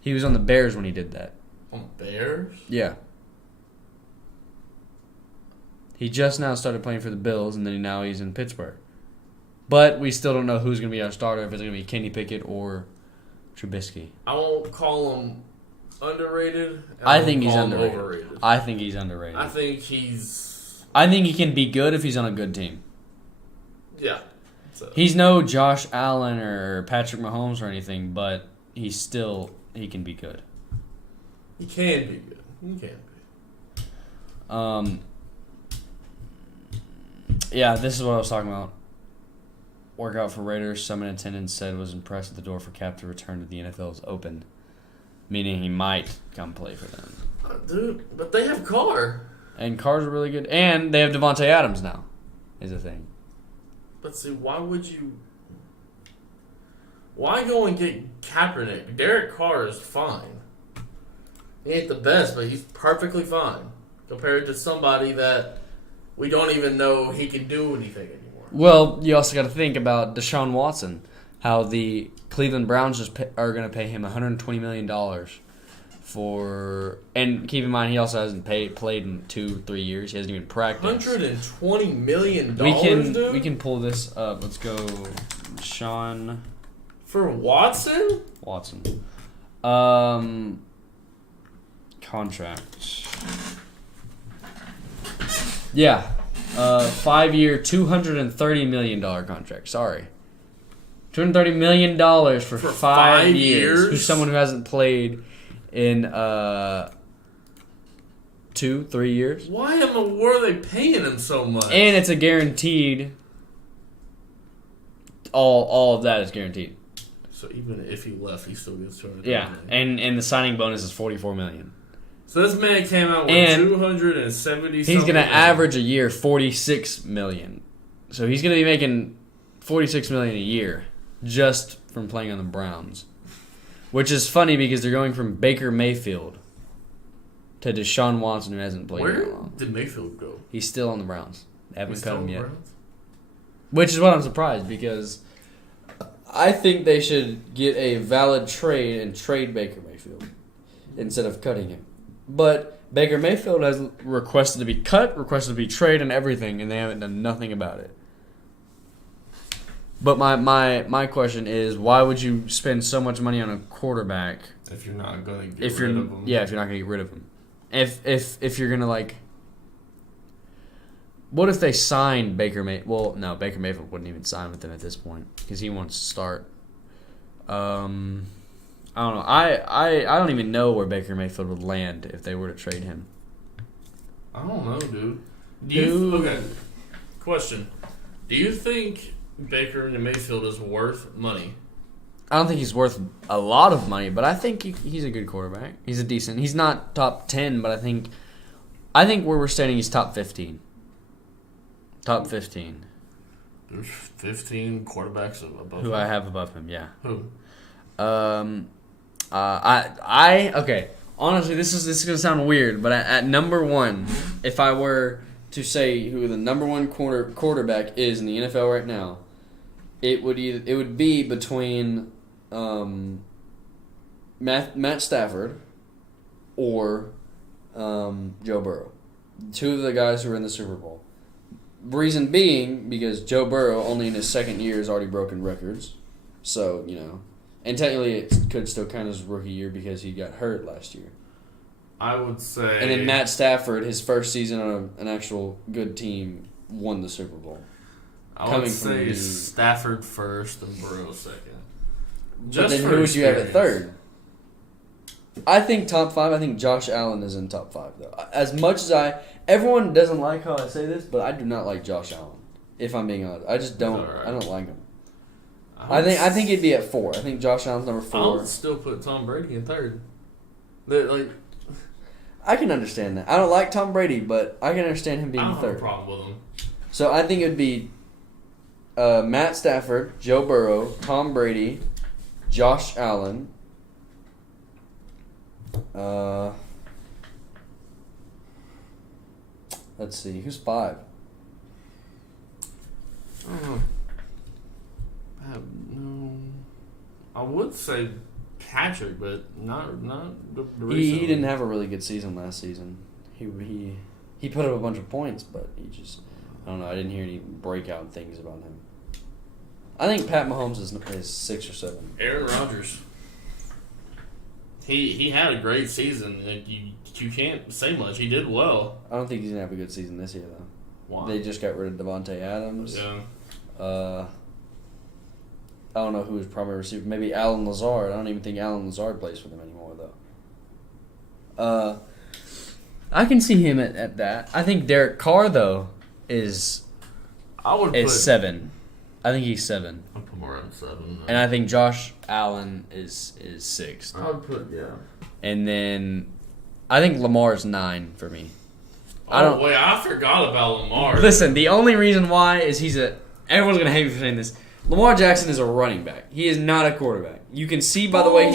He was on the Bears when he did that. On the Bears? Yeah. He just now started playing for the Bills, and then now he's in Pittsburgh. But we still don't know who's going to be our starter, if it's going to be Kenny Pickett or Trubisky. I won't call him underrated. I think he's underrated. Overrated. I think he's underrated. I think he can be good if he's on a good team. Yeah. So. He's no Josh Allen or Patrick Mahomes or anything, but he can be good. He can be good. He can be. Yeah, this is what I was talking about. Workout for Raiders. Some in attendance said was impressed at the door for Cap to return to the NFL is open, meaning he might come play for them. Dude, but they have Carr. And Carr's really good. And they have Devontae Adams now, is a thing. But see, why go and get Kaepernick? Derek Carr is fine. He ain't the best, but he's perfectly fine compared to somebody that we don't even know he can do anything anymore. Well, you also got to think about Deshaun Watson, how the Cleveland Browns are going to pay him $120 million and keep in mind he also hasn't played in 2-3 years. He hasn't even practiced. $120 million. We can pull this up. Let's go, Sean. For Watson. Contract. Yeah, 5-year, $230 million contract. Sorry. $230 million for 5 years. Who's someone who hasn't played in 2-3 years? Why in the world are they paying him so much? And it's a guaranteed. All of that is guaranteed. So even if he left, he still gets $230 million. And the signing bonus is $44 million. So this man came out with 270. He's going to average a year $46 million. So he's going to be making $46 million a year just from playing on the Browns. Which is funny because they're going from Baker Mayfield to Deshaun Watson, who hasn't played very long. Where did Mayfield go? He's still on the Browns. They haven't cut him yet. Which is what I'm surprised, because I think they should get a valid trade and trade Baker Mayfield instead of cutting him. But Baker Mayfield has requested to be cut, requested to be traded, and everything, and they haven't done nothing about it. But my question is, why would you spend so much money on a quarterback if you're not going to get rid of him? Yeah, if you're not going to get rid of him. If you're going to, like... What if they signed Baker Mayfield? Well, no, Baker Mayfield wouldn't even sign with them at this point because he wants to start. I don't know. I don't even know where Baker Mayfield would land if they were to trade him. I don't know, dude. Okay. Question. Do you think Baker Mayfield is worth money? I don't think he's worth a lot of money, but I think he's a good quarterback. He's a decent. He's not top 10, but I think where we're standing, he's top 15. Top 15. There's 15 quarterbacks above him. Who I have above him, yeah. Who? Okay. Honestly, this is gonna sound weird, but at number one, if I were to say who the number one quarterback is in the NFL right now, it would be between Matt Stafford or Joe Burrow, two of the guys who are in the Super Bowl. Reason being, because Joe Burrow, only in his second year, has already broken records. So, and technically it could still count as rookie year because he got hurt last year. I would say... And then Matt Stafford, his first season on an actual good team, won the Super Bowl. I would say Stafford first and Burrow second. But then who would you have at third? I think top 5. I think Josh Allen is in top 5, though. As much as everyone doesn't like how I say this, but I do not like Josh Allen. If I'm being honest, I just don't. Right. I don't like him. I think he'd be at 4. I think Josh Allen's number 4. I would still put Tom Brady in third. I can understand that. I don't like Tom Brady, but I can understand him being third. I don't have a problem with him. So I think it would be Matt Stafford, Joe Burrow, Tom Brady, Josh Allen. Let's see, who's 5? I would say Patrick, but not the he didn't have a really good season last season. He put up a bunch of points, but he just, I don't know. I didn't hear any breakout things about him. I think Pat Mahomes is 6 or 7. Aaron Rodgers. He had a great season. You can't say much. He did well. I don't think he's gonna have a good season this year though. Why? They just got rid of Devontae Adams. Yeah. I don't know who his primary receiver. Maybe Alan Lazard. I don't even think Alan Lazard plays for them anymore though. I can see him at that. I think Derek Carr though is 7. I think he's 7. I'll put him around 7. And I think Josh Allen is 6. I would put And then I think Lamar's 9 for me. I forgot about Lamar. Listen, the only reason why is everyone's gonna hate me for saying this. Lamar Jackson is a running back. He is not a quarterback. You can see by the way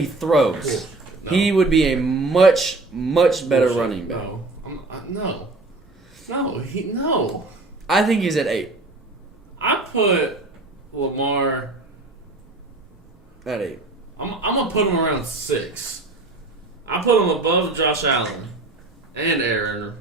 he throws. No. He would be a much better running back. No. I think he's at 8. I put Lamar at 8. I'm gonna put him around 6. I put him above Josh Allen and Aaron.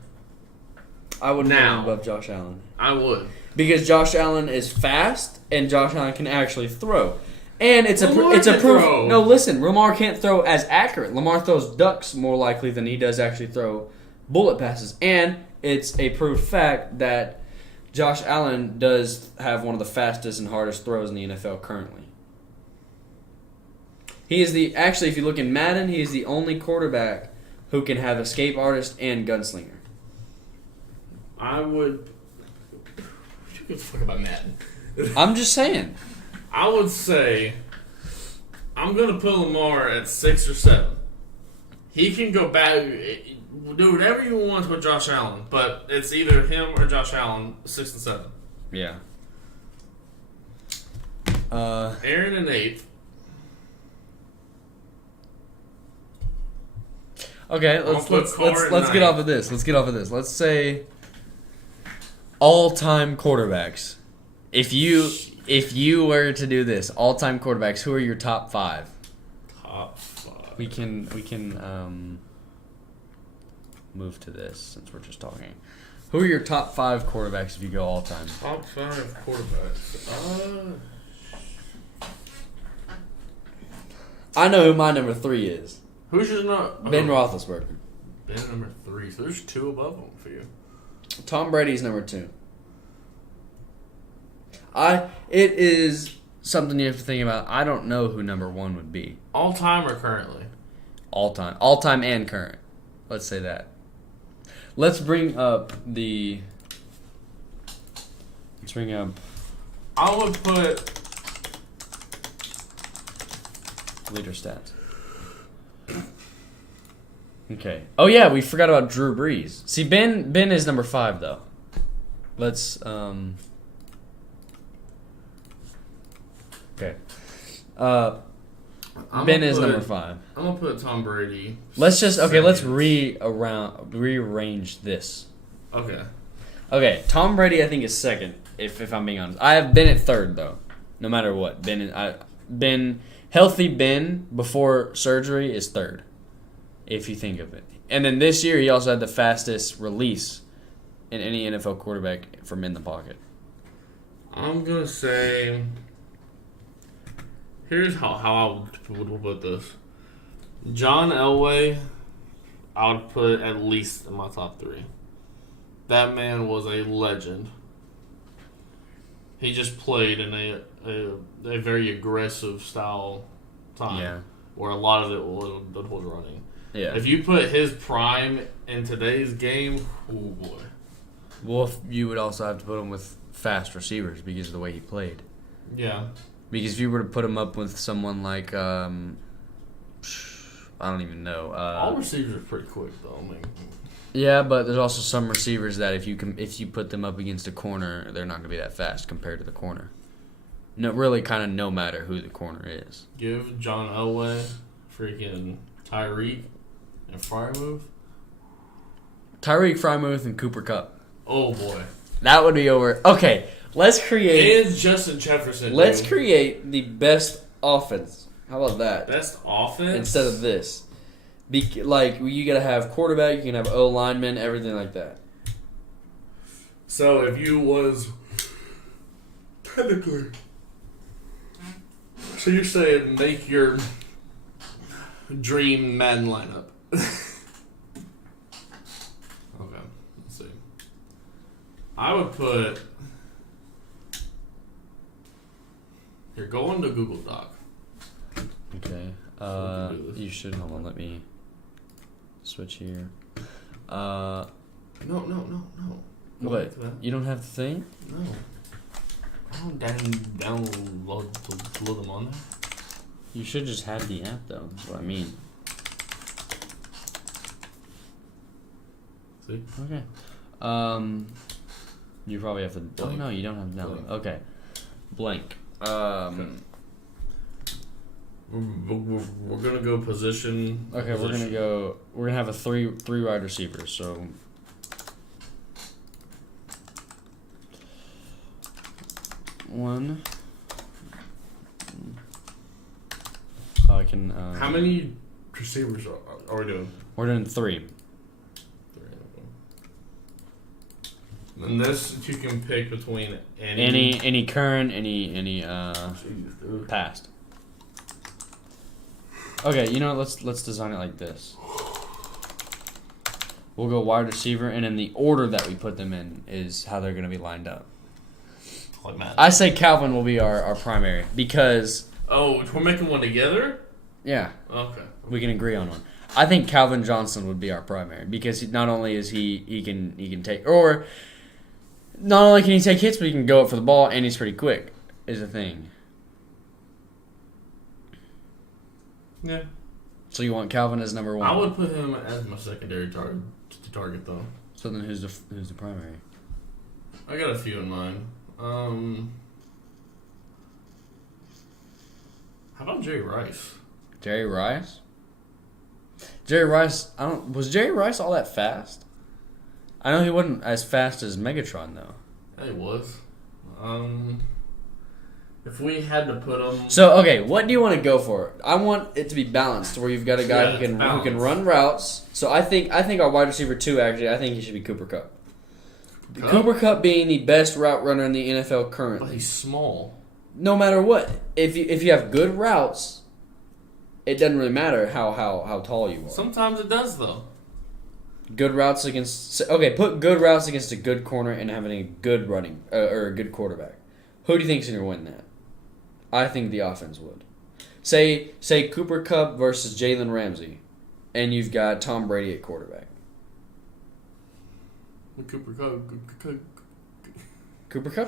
I would now put him above Josh Allen. I would. Because Josh Allen is fast, and Josh Allen can actually throw. And it's a proof. Throw. No, listen, Lamar can't throw as accurate. Lamar throws ducks more likely than he does actually throw bullet passes. And it's a proof fact that Josh Allen does have one of the fastest and hardest throws in the NFL currently. He is actually, if you look in Madden, he is the only quarterback who can have escape artist and gunslinger. I would. Who gives a fuck about Madden? I'm just saying. I would say I'm gonna put Lamar at 6 or 7. He can go back, do whatever you want with Josh Allen, but it's either him or Josh Allen, 6 and 7. Yeah. Aaron in 8th. Okay, let's get off of this. Let's say all-time quarterbacks. If you were to do this, all-time quarterbacks, who are your top 5? Top 5. We can move to this since we're just talking. Who are your top 5 quarterbacks if you go all-time? Top 5 quarterbacks. I know who my number 3 is. Who's your not? Ben Roethlisberger. Ben number 3. So there's 2 above him for you. Tom Brady's number 2. It is something you have to think about. I don't know who number 1 would be. All time or currently? All time and current. Let's say that. Let's bring up. I would put leader stats. Okay. Oh yeah, we forgot about Drew Brees. See, Ben is number 5 though. Let's Okay. Ben is number 5. I'm gonna put Tom Brady. Let's rearrange this. Okay. Okay, Tom Brady I think is 2nd, if I'm being honest. I have Ben at 3rd though. No matter what. Healthy Ben before surgery is 3rd. If you think of it. And then this year he also had the fastest release in any NFL quarterback from in the pocket. I'm gonna say here's how I would put this. John Elway, I would put at least in my top 3. That man was a legend. He just played in a very aggressive style time. Yeah. Where a lot of it was running. Yeah. If you put his prime in today's game, oh boy. Well, you would also have to put him with fast receivers because of the way he played. Yeah. Because if you were to put him up with someone like, I don't even know. All receivers are pretty quick, though. I mean, yeah, but there's also some receivers that if you put them up against a corner, they're not going to be that fast compared to the corner. No, really, kind of no matter who the corner is. Give John Elway, freaking Tyreek, and Freiermuth. Tyreek, Freiermuth, and Cooper Kupp. Oh boy, that would be over. Okay, let's create. And Justin Jefferson. Let's create the best offense. How about that? Best offense instead of this. You gotta have quarterback, you can have O lineman, everything like that. So if you was technically, so you're saying make your dream Madden lineup. Okay, let's see. I would put. You're going to Google Doc. Okay. You should hold on. Let me switch here. No. What? You don't have the thing? No. I don't download them on there. You should just have the app, though. That's what I mean. See? Okay. You probably have to. Blank. Oh no, you don't have to download. Okay. Blank. Okay. We're gonna go position. Okay, position. We're gonna have a three wide receivers. So. can. How many receivers are we doing? We're doing 3. And this you can pick between any current, any past. Okay, you know what? Let's design it like this. We'll go wide receiver, and in the order that we put them in is how they're going to be lined up. Like Matt. I say Calvin will be our primary because. Oh, we're making one together? Yeah. Okay. We can agree on one. I think Calvin Johnson would be our primary because not only is he can take, or not only can he take hits, but he can go up for the ball, and he's pretty quick. Is a thing. Yeah. So you want Calvin as number 1? I would put him as my secondary target though. So then who's the primary? I got a few in mind. How about Jerry Rice? Jerry Rice? Jerry Rice, was Jerry Rice all that fast? I know he wasn't as fast as Megatron though. Yeah, he was. If we had to put him, so okay, what do you want to go for? I want it to be balanced, where you've got a guy who can run routes. So I think our wide receiver 2 actually, I think he should be Cooper Kupp. Cooper Kupp being the best route runner in the NFL currently. But he's small. No matter what, if you have good routes, it doesn't really matter how tall you are. Sometimes it does though. Good routes against put good routes against a good corner and having a good running or a good quarterback. Who do you think's going to win that? I think the offense would. Say Cooper Kupp versus Jalen Ramsey, and you've got Tom Brady at quarterback. Cooper Kupp's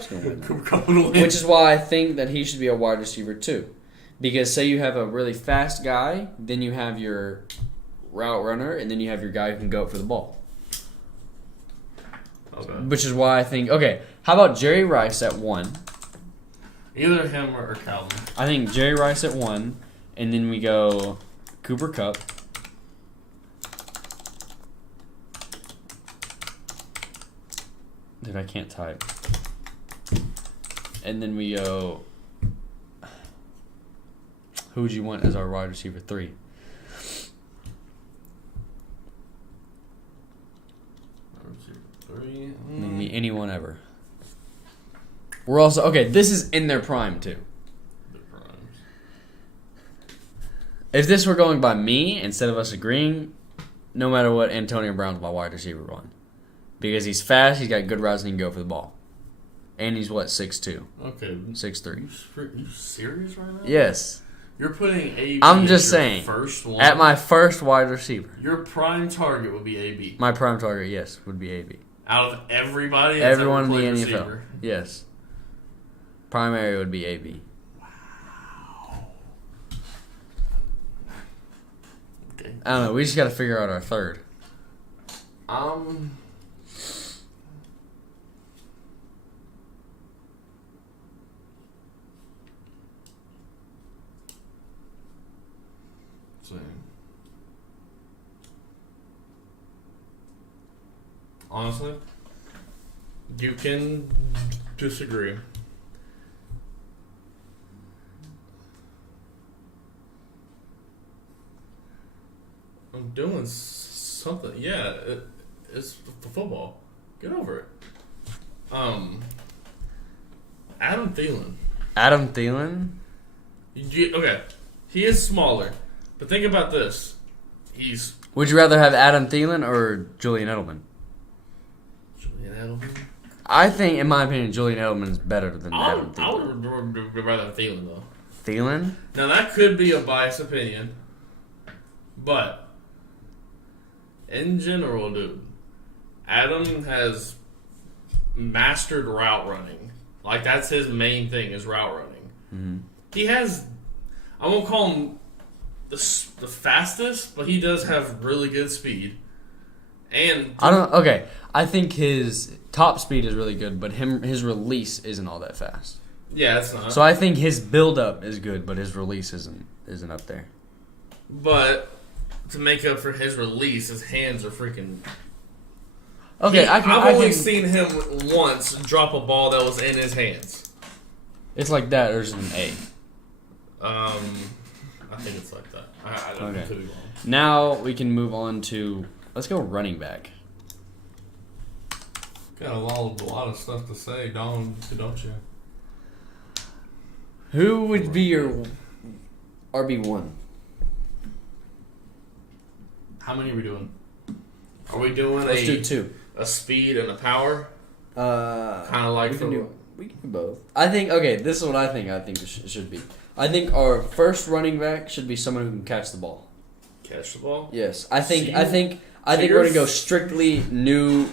going to win. Cooper Kupp will win. Which is why I think that he should be a wide receiver too. Because say you have a really fast guy, then you have your route runner, and then you have your guy who can go up for the ball. Okay. Which is why I think, how about Jerry Rice at 1? Either him or Calvin. I think Jerry Rice at 1, and then we go Cooper Kupp. Dude, I can't type. And then we go... Who would you want as our wide receiver 3? Name me anyone ever. We're also this is in their prime too. The primes. If this were going by me instead of us agreeing, no matter what, Antonio Brown's my wide receiver 1 because he's fast, he's got good routes, and he can go for the ball, and he's 6'2". Okay. 6'3". Are you serious right now? Yes. You're putting AB. I'm just saying. First one. At my first wide receiver. Your prime target would be AB. My prime target, yes, would be AB. Out of everybody, that's everyone in the NFL, receiver. Yes. Primary would be AB. Wow. Okay. I don't know. We just got to figure out our third. Honestly, you can disagree. I'm doing something. Yeah, it's football. Get over it. Adam Thielen. Adam Thielen? Okay, he is smaller, but think about this. Would you rather have Adam Thielen or Julian Edelman? Julian Edelman? I think, in my opinion, Julian Edelman is better than Adam Thielen. I would rather have Thielen, though. Thielen? Now, that could be a biased opinion, but in general, dude, Adam has mastered route running. Like, that's his main thing, is route running. Mm-hmm. He has, I won't call him the fastest, but he does have really good speed. And I think his top speed is really good, but his release isn't all that fast. Yeah, it's not. So I think his build-up is good, but his release isn't up there. But to make up for his release, his hands are freaking... Okay, I've only seen him once drop a ball that was in his hands. It's like that, or is it an A? I think it's like that. I don't Okay. could be wrong. Now we can move on to, let's go running back. Got a lot of stuff to say, don't you? Who would be your RB1? How many are we doing? Are we doing Let's do 2. a speed and a power? Kind of like we can do both. I think, okay, this is what I think it should be. I think our first running back should be someone who can catch the ball. Catch the ball? Yes. I think we're going to go strictly new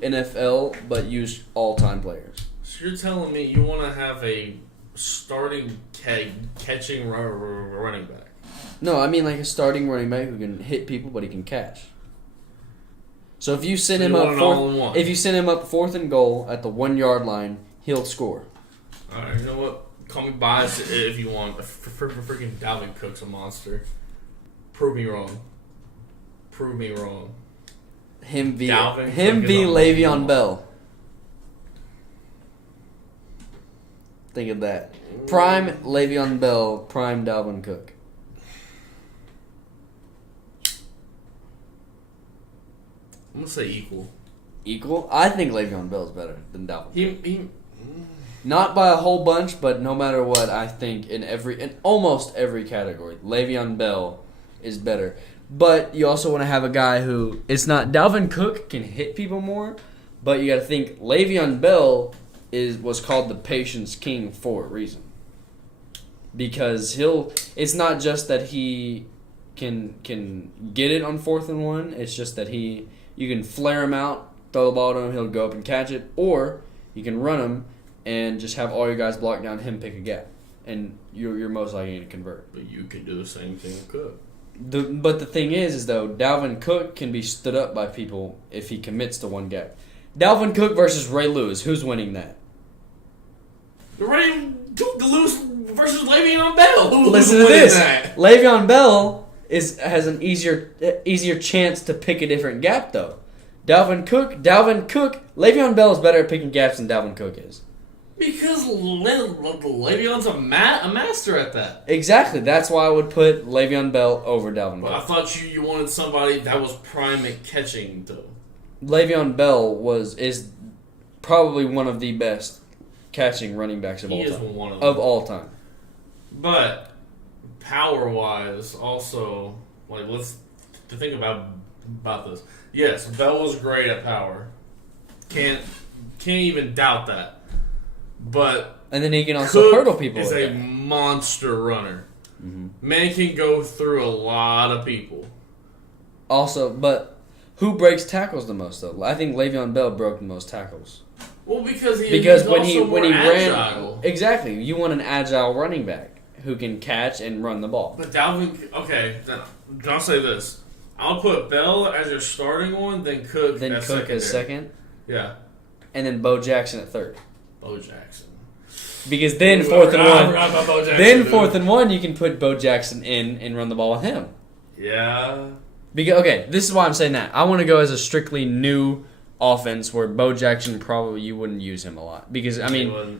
NFL, but use all-time players. So you're telling me you want to have a starting catching running back? No, I mean like a starting running back who can hit people, but he can catch. So if you send him up 4th and goal at the 1 yard line, he'll score. All right, you know what? Call me biased if you want. Freaking Dalvin Cook's a monster. Prove me wrong. Him v. Dalvin Le'Veon Bell. Think of that. Prime Le'Veon Bell, prime Dalvin Cook. I'm gonna say equal. Equal? I think Le'Veon Bell is better than Dalvin. He Not by a whole bunch, but no matter what, I think in almost every category, Le'Veon Bell is better. But you also want to have a guy who it's not Dalvin Cook can hit people more, but you got to think Le'Veon Bell was called the patience king for a reason. Because it's not just that he can get it on 4th and 1, it's just that you can flare him out, throw the ball to him, he'll go up and catch it, or you can run him and just have all your guys block down him, pick a gap, and you're most likely to convert. But you can do the same thing with Cook. But the thing is though, Dalvin Cook can be stood up by people if he commits to one gap. Dalvin Cook versus Ray Lewis, who's winning that? Ray Lewis versus Le'Veon Bell. Listen to this. Le'Veon Bell has an easier chance to pick a different gap though. Dalvin Cook, Le'Veon Bell is better at picking gaps than Dalvin Cook is. Because Le'Veon's a master at that. Exactly. That's why I would put Le'Veon Bell over Dalvin But Cook. I thought you wanted somebody that was prime at catching, though. Le'Veon Bell is probably one of the best catching running backs of all time. He is one of them. Of all time. But power-wise, also, let's think about this. Yes, Bell was great at power. Can't even doubt that. But and then he can also hurdle people. Is a monster runner. Mm-hmm. Man can go through a lot of people. Also, but who breaks tackles the most though? I think Le'Veon Bell broke the most tackles. Well, because when he agile. ran, exactly. You want an agile running back who can catch and run the ball. But Dalvin, okay, I'll say this: I'll put Bell as your starting one, then Cook. Then as Cook as second. Yeah. And then Bo Jackson at third. Bo Jackson. Because then 4th and 1, 4th and 1, you can put Bo Jackson in and run the ball with him. Yeah. Because this is why I'm saying that. I want to go as a strictly new offense where Bo Jackson probably you wouldn't use him a lot. Because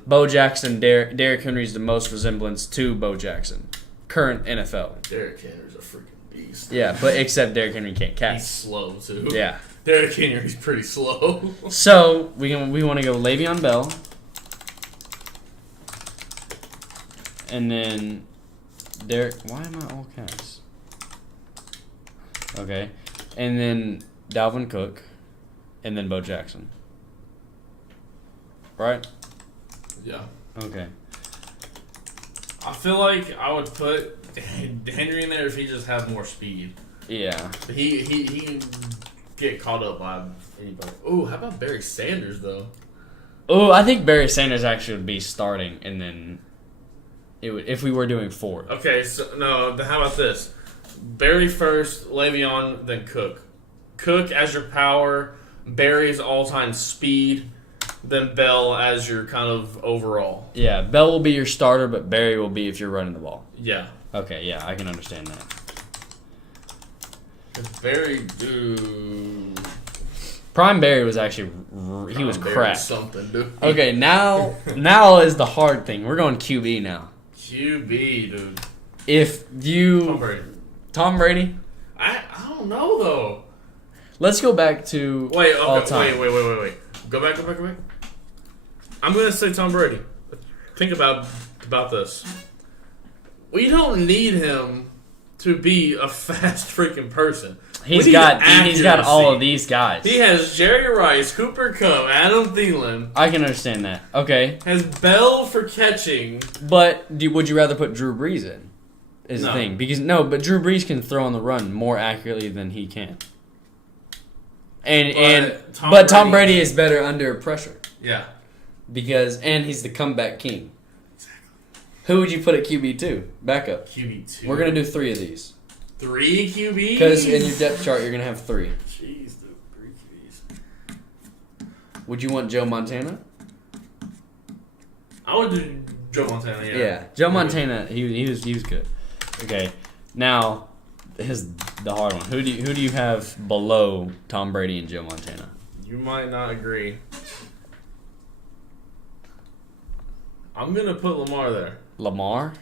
Bo Jackson, Derrick Henry's the most resemblance to Bo Jackson, current NFL. Derrick Henry's a freaking beast. Yeah, but except Derrick Henry can't catch. He's slow too. Yeah. Derrick Henry's pretty slow. So we want to go Le'Veon Bell. And then Derek. Why am I all caps? Okay, and then Dalvin Cook, and then Bo Jackson. Right? Yeah. Okay. I feel like I would put Henry in there if he just had more speed. Yeah. But he get caught up by anybody. Ooh, how about Barry Sanders though? Oh, I think Barry Sanders actually would be starting, and then. If we were doing 4. Okay, so no. How about this? Barry first, Le'Veon, then Cook. Cook as your power, Barry's all-time speed, then Bell as your kind of overall. Yeah, Bell will be your starter, but Barry will be if you're running the ball. Yeah. Okay, yeah, I can understand that. Barry, dude. Prime Barry was actually he was crap. Something, dude. Okay, now is the hard thing. We're going QB now. QB, dude. If you Tom Brady. Tom Brady. I don't know though. Let's go back to all time. Wait. Go back. I'm gonna say Tom Brady. Think about this. We don't need him to be a fast freaking person. He's got all of these guys. He has Jerry Rice, Cooper Kupp, Adam Thielen. I can understand that. Okay. Has Bell for catching. But would you rather put Drew Brees in? Is the thing. But Drew Brees can throw on the run more accurately than he can. But Tom Brady is better under pressure. Yeah. And he's the comeback king. Exactly. Who would you put at QB2? Backup. QB2. We're going to do 3 of these. 3 QBs? Because in your depth chart, you're going to have 3. Jeez, dude. 3 QBs. Would you want Joe Montana? I would do Joe Montana, yeah. Yeah. Joe Montana, he was good. Okay. Now, the hard one. Who do you have below Tom Brady and Joe Montana? You might not agree. I'm going to put Lamar there. Lamar?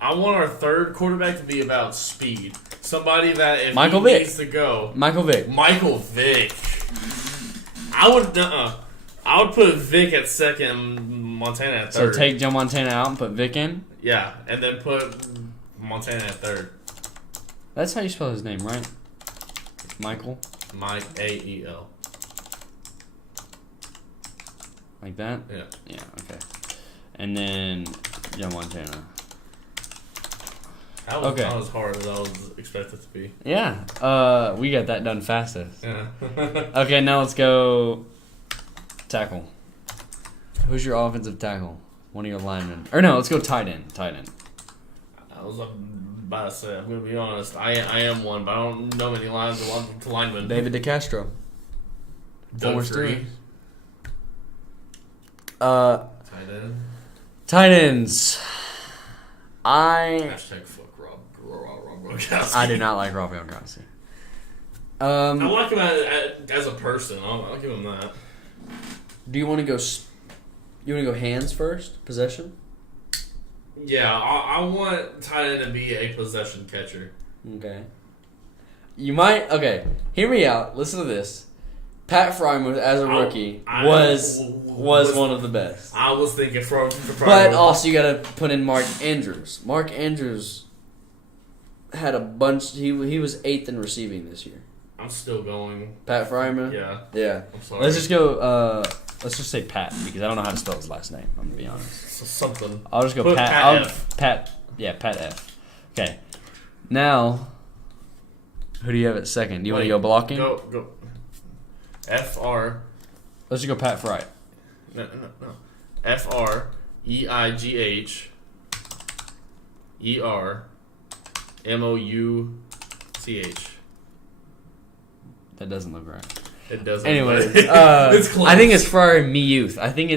I want our third quarterback to be about speed. Somebody that if Michael he Vick. needs to go. Michael Vick. I would put Vick at second, Montana at third. So take Joe Montana out and put Vick in? Yeah, and then put Montana at third. That's how you spell his name, right? Michael? Mike A-E-L. Like that? Yeah. Yeah, okay. And then Joe Montana. That was not as hard as I was expected to be. Yeah. We got that done fastest. Yeah. Okay, now let's go tackle. Who's your offensive tackle? One of your linemen. Or no, let's go tight end. I was about to say, I'm going to be honest. I am one, but I don't know many lines to linemen. David DeCastro. Doug Free. Tight end. Tight ends. Hashtag fuck Rob Gronkowski. I do not like Rob Gronkowski. I like him as a person. I'll give him that. Do you want to go? You want to go hands first? Possession? Yeah, I want tight end to be a possession catcher. Okay. You might. Okay, hear me out. Listen to this. Pat Frymouth, as a rookie, was one of the best. I was thinking for but also, you got to put in Mark Andrews. Mark Andrews had a bunch. He was 8th in receiving this year. I'm still going. Pat Frymouth? Yeah. I'm sorry. Let's just go. Let's just say Pat because I don't know how to spell his last name. I'm gonna be honest. Something. I'll just go Pat. Pat F. Pat. Yeah, Pat F. Okay. Now, who do you have at second? Do you want to go blocking? Go. F-R. Let's just go Pat Fry. No. F-R-E-I-G-H E-R-M-O-U-C-H. That doesn't look right. It doesn't. Anyways, it's close. I think it's Fryer Miyuth. I think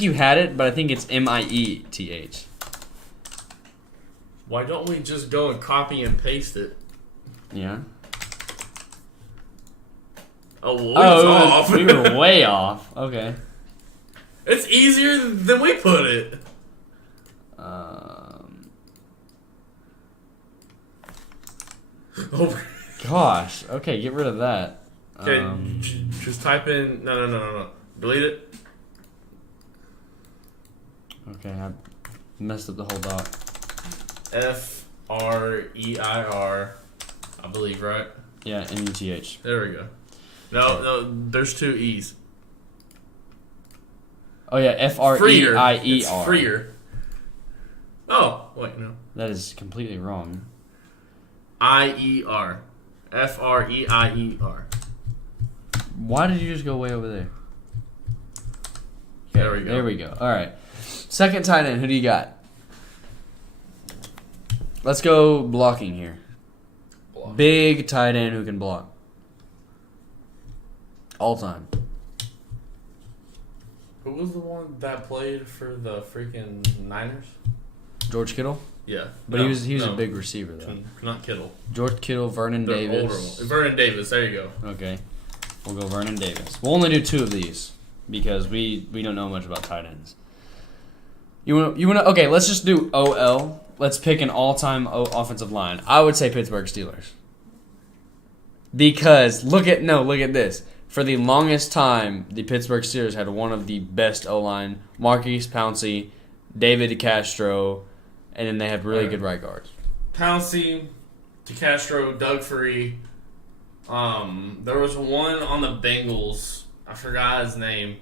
you had it, but I think it's M-I-E-T-H. Why don't we just go and copy and paste it? Yeah. Off. We were way off. Okay. It's easier than we put it. Gosh. Okay, get rid of that. Okay, just type in. No. Delete it. Okay, I messed up the whole doc. F-R-E-I-R, I believe, right? Yeah, M-U-T-H. There we go. No, there's 2 E's. Oh yeah, F-R-E-I-E-R. It's freer. Oh, wait, no. That is completely wrong. I-E-R. F-R-E-I-E-R. Why did you just go way over there? There we go. There we go. All right. Second tight end, who do you got? Let's go blocking here. Big tight end who can block. All time. Who was the one that played for the freaking Niners? George Kittle? Yeah. But he was a big receiver, though. Not Kittle. George Kittle, Vernon Davis. Vernon Davis, there you go. Okay. We'll go Vernon Davis. We'll only do 2 of these because we don't know much about tight ends. You want to okay, let's just do OL let's pick an all-time offensive line. I would say Pittsburgh Steelers. Because look at this. For the longest time, the Pittsburgh Steelers had one of the best O-line. Marquise Pouncey, David DeCastro, and then they had really good right guards. Pouncey, DeCastro, Doug Free. There was one on the Bengals. I forgot his name.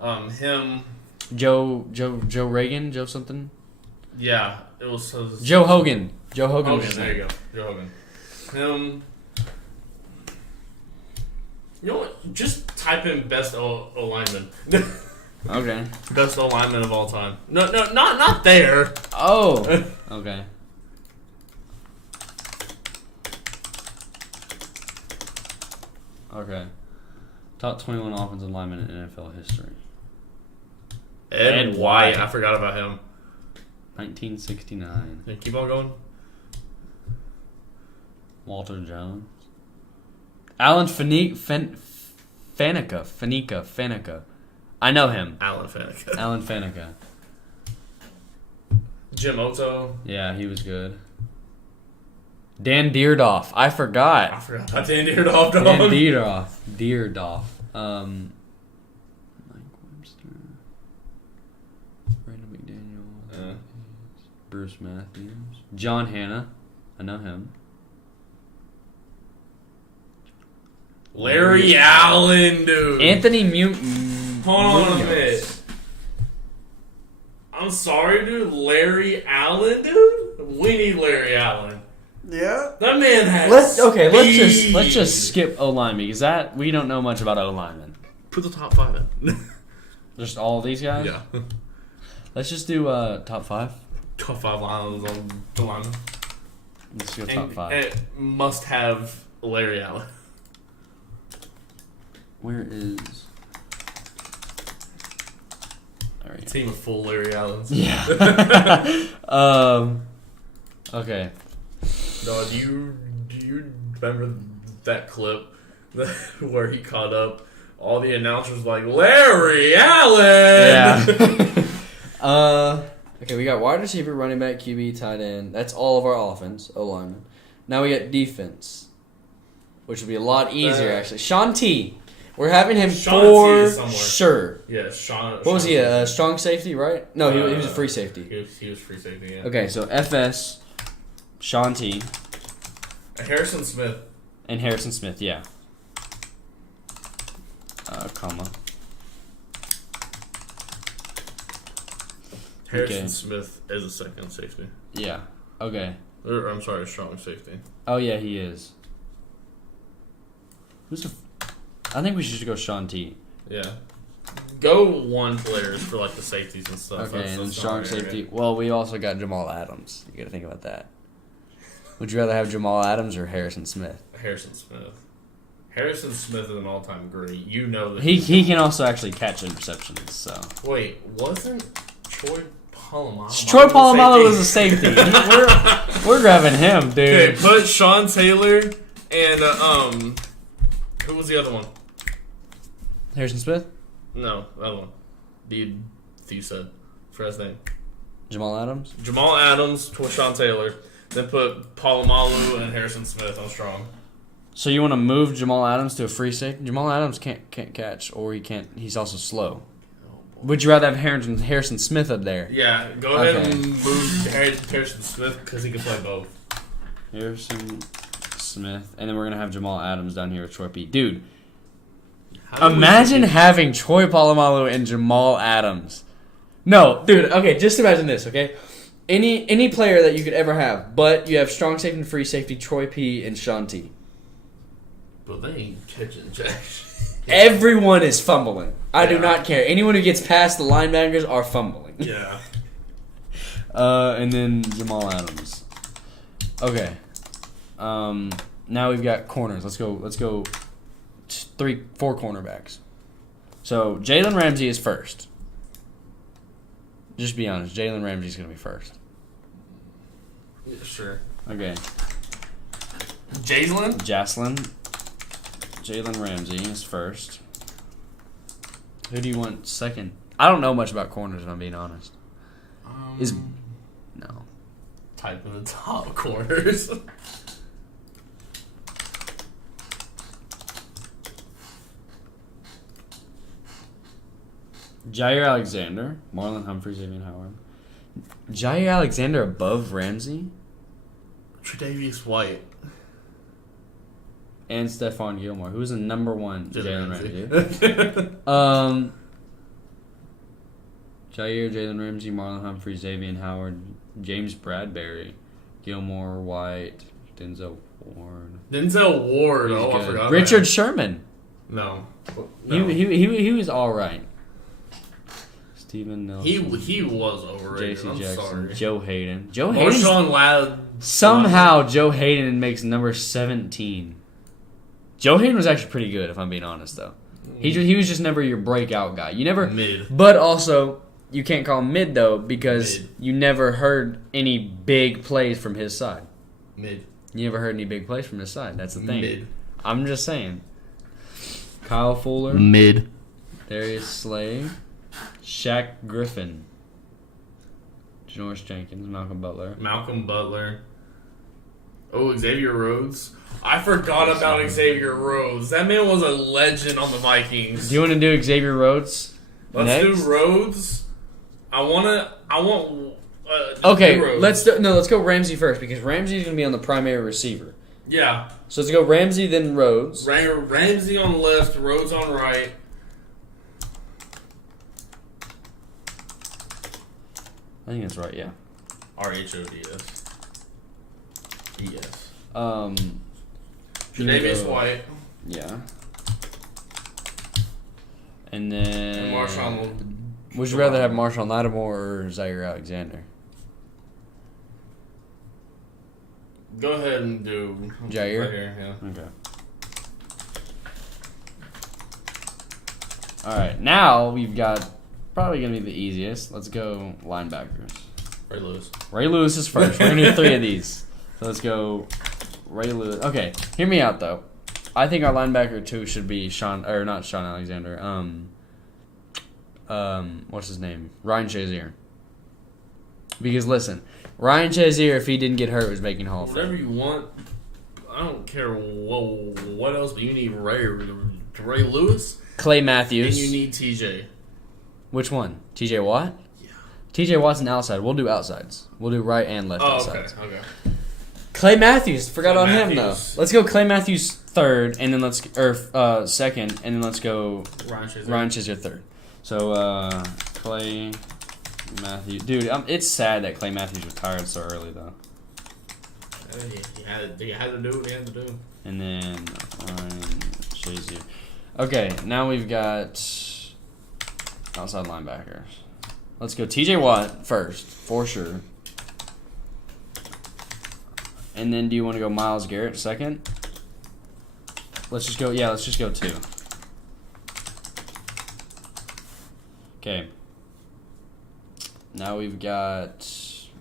Him. Joe Reagan? Joe something? Yeah, it was Joe Hogan. Joe Hogan. Hogan, there you go. Joe Hogan. Him. You know what? Just type in best O-lineman. Okay. Best O-lineman of all time. No, not there. Oh. Okay. Okay. Top 21 offensive linemen in NFL history. Ed White. I forgot about him. 1969. Yeah, keep on going. Walter Jones. Alan Faneca. I know him. Alan Faneca. Jim Otto. Yeah, he was good. Dan Deerdoff. I forgot. about Dan Deerdoff. Dan Deerdoff. Mike Webster. Brandon McDaniel. Bruce Matthews. John Hanna. I know him. Larry Allen, dude. Anthony Hold on a minute. I'm sorry, dude. Larry Allen, dude? We need Larry Allen. Yeah. That man has let's just skip O-line because that we don't know much about O-linemen. Put the top 5 in. Just all of these guys? Yeah. Let's just do top 5. Top 5 linemen on the lineman. Let's go top 5. And must have Larry Allen. Where is... There we go. Team of full Larry Allens. Yeah. Okay. No, do you remember that clip where he caught up? All the announcers like Larry Allen. Yeah. Okay, we got wide receiver, running back, QB, tight end. That's all of our offense, O-lineman. Now we got defense, which will be a lot easier actually. Sean T. We're having him for sure. Yeah, Sean. What was he? A strong safety, right? No, he was a free safety. He was free safety. Yeah. Okay, so FS, Sean T. Harrison Smith. And Harrison Smith, yeah. Comma. Harrison Smith is a second safety. Yeah. Okay. Or, I'm sorry, a strong safety. Oh yeah, he is. I think we should just go Sean T. Yeah. Go one players for like the safeties and stuff. Okay, and strong safety. Well, we also got Jamal Adams. You got to think about that. Would you rather have Jamal Adams or Harrison Smith? Harrison Smith. Harrison Smith is an all-time great. You know that he can also actually catch interceptions. So wait, wasn't Troy Polamalu? Troy Polamalu was a safety. we're grabbing him, dude. Okay, put Sean Taylor and who was the other one? Harrison Smith? No, the other one. The you said for his name. Jamal Adams. Jamal Adams, Sean Taylor. Then put Polamalu and Harrison Smith on strong. So you want to move Jamal Adams to a free safety? Jamal Adams can't catch, or he can't. He's also slow. Would you rather have Harrison Smith up there? Yeah, go ahead and move Harrison Smith because he can play both. Harrison Smith, and then we're gonna have Jamal Adams down here with Troy P. Dude, imagine having Troy Polamalu and Jamal Adams. No, dude. Okay, just imagine this. Okay. Any player that you could ever have, but you have strong safety and free safety, Troy P. and Sean T. But they ain't catching jack. Everyone is fumbling. I do not care. Anyone who gets past the linebackers are fumbling. Yeah. And then Jamal Adams. Okay. Now we've got corners. Let's go 4 cornerbacks. So Jalen Ramsey is first. Just be honest. Jalen Ramsey's going to be first. Yeah, sure. Okay. Jalen Ramsey is first. Who do you want second? I don't know much about corners, if I'm being honest. No. type in the top corners. Jair Alexander, Marlon Humphrey, Xavier Howard. Jair Alexander above Ramsey Tre'Davious White. and Stephon Gilmore. Who's the number one Jalen Ramsey? Jair, Jalen Ramsey, Marlon Humphrey, Xavier Howard, James Bradbury, Gilmore, White, Denzel Ward. Denzel Ward. He's I good. forgot. Richard Sherman. No. He was all right. Steven Nelson. He was overrated. J.C. I'm Jackson. sorry. Joe Hayden. Marshawn Ladd. Somehow Joe Hayden makes number 17. Joe Hayden was actually pretty good, if I'm being honest, though. He was just never your breakout guy. You never Mid. But also, you can't call him mid though because Mid. you never heard any big plays from his side. Mid. You never heard any big plays from his side. That's the thing. Mid. I'm just saying. Kyle Fuller. Mid. Darius Slay. Shaq Griffin. Janoris Jenkins. Malcolm Butler. Oh, Xavier Rhodes. I forgot about Xavier Rhodes. That man was a legend on the Vikings. Do you want to do Xavier Rhodes? Let's next? do Rhodes. I want. Okay, Rhodes. let's go Ramsey first because Ramsey's going to be on the primary receiver. Yeah. So let's go Ramsey then Rhodes. Ramsey on the left, Rhodes on right. I think that's right, yeah. RHODS. Yes. Tre'Davious White. Yeah. And then... And Marshawn. Would you rather have Marshawn Lattimore or Zaire Alexander? Go ahead and do... Jair? Right here, yeah. Okay. Alright, now we've got... Probably going to be the easiest. Let's go linebackers. Ray Lewis is first. We're going to do 3 of these. So let's go Ray Lewis. Okay, hear me out, though. I think our linebacker, too, should be not Sean Alexander. What's his name? Ryan Shazier. Because, listen, Ryan Shazier, if he didn't get hurt, was making Hall of Fame. Whatever you want. I don't care what else, but you need Ray Ray Lewis. Clay Matthews. And you need TJ. Which one? TJ Watt? Yeah. TJ Watt's an outside. We'll do outsides. We'll do right and left outsides. Okay. Clay Matthews. Forgot Clay on Matthews. him, though. Let's go Clay Matthews third, and then second, and then let's go Ryan Shazier third. So, Clay Matthews. Dude, it's sad that Clay Matthews retired so early, though. He had to do what he had to do. And then Ryan Shazier. Okay, now we've got outside linebackers. Let's go TJ Watt first, for sure. And then do you want to go Myles Garrett second? Let's just go 2. Okay. Now we've got,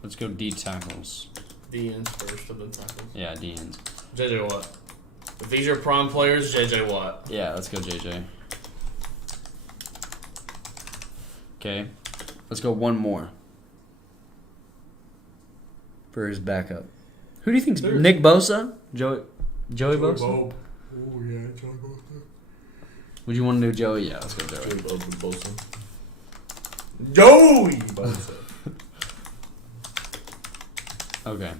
let's go D tackles. D ends first and then tackles. Yeah, D ends. JJ Watt. If these are prime players, JJ Watt. Yeah, let's go JJ. Okay. Let's go one more. For his backup. Who do you think's Nick Bosa? Joey Bosa? Oh yeah, Joey Bosa. Would you want to do Joey? Yeah, let's go Joey. Joey Bosa. Okay.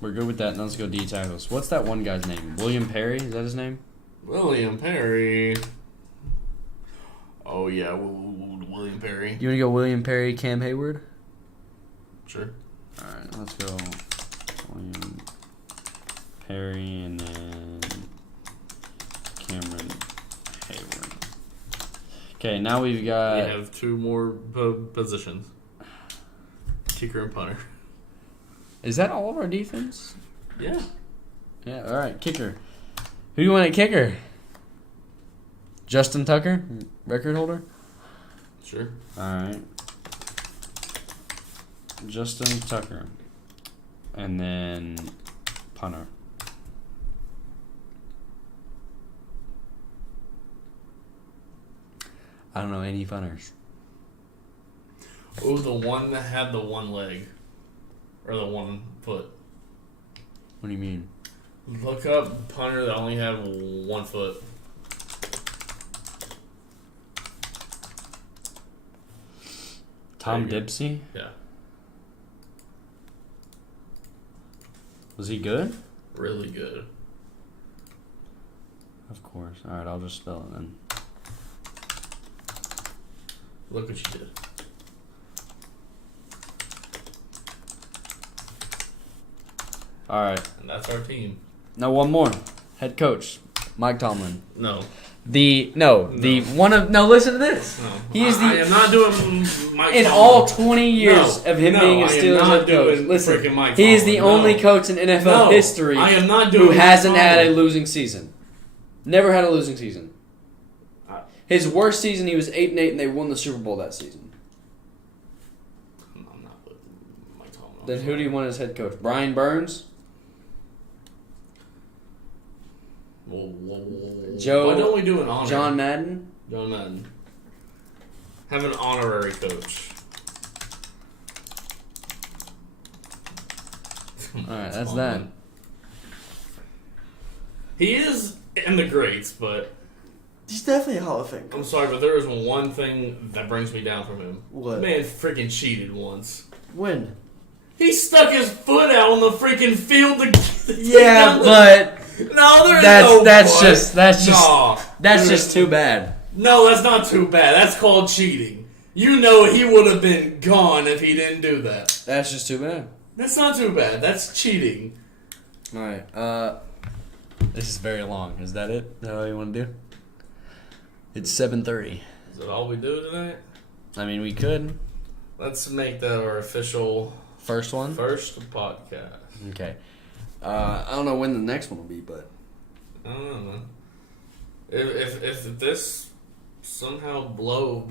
We're good with that. Now let's go D tackles. What's that one guy's name? William Perry? Is that his name? William Perry. Oh yeah, William Perry. You want to go William Perry, Cam Hayward? Sure. Alright, let's go William Perry and then Cameron Hayward. Okay, now we've got... We have 2 more positions. Kicker and punter. Is that all of our defense? Yeah. Yeah, alright, kicker. Who do you want at kicker? Justin Tucker, record holder? Sure. Alright. Justin Tucker. And then punter. I don't know any punters. Oh, the one that had the one leg. Or the one foot. What do you mean? Look up punter that only have 1 foot. Tom Dipsey? Yeah. Was he good? Really good. Of course. All right, I'll just spell it then. Look what you did. All right. And that's our team. Now one more. Head coach, Mike Tomlin. No. Listen to this. No. He is I am not doing Mike in Tomlin. all 20 years of him being a Steelers head coach. Listen, Mike he is Tomlin. the only coach in NFL history I am not doing who hasn't Mike had a Tomlin. losing season. Never had a losing season. His worst season, he was 8-8, and they won the Super Bowl that season. I'm not with Mike Tomlin. Then who do you want as head coach? Brian Burns? Joe? Why don't we do an honor? John Madden? John Madden. Have an honorary coach. Alright, that's that. He is in the greats, but He's definitely a Hall of Fame. I'm sorry, but there is one thing that brings me down from him. What? The man freaking cheated once. When? He stuck his foot out on the freaking field to Yeah, but no, there's that's just too bad. No, that's not too bad. That's called cheating. You know he would have been gone if he didn't do that. That's just too bad. That's not too bad. That's cheating. Alright, this is very long. Is that it? Is that all you want to do? It's 7:30. Is that all we do tonight? I mean, we could. Let's make that our official First one? first podcast. Okay. I don't know when the next one will be, but... I don't know, man. If this somehow blows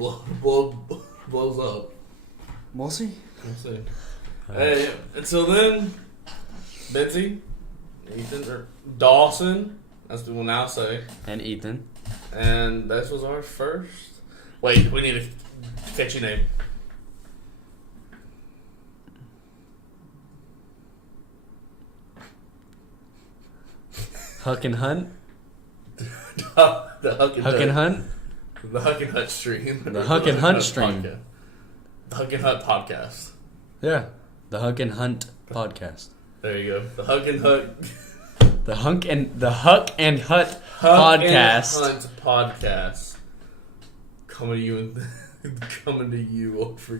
up, We'll see. we'll see. Hey, until then, Betsy, Ethan, or Dawson, as we will now say, And Ethan. and this was our first. Wait, we need to catch your name. Huck and Hunt? The Huck and Huck and Hunt? The Huck and Hunt stream. The Huck and Hunt stream. Podcast. The Huck and Hunt podcast. Yeah. The Huck and Hunt podcast. There you go. The Huck and Hunt. The Huck and Hunt Huck podcast. and Hunt podcast. Coming to you over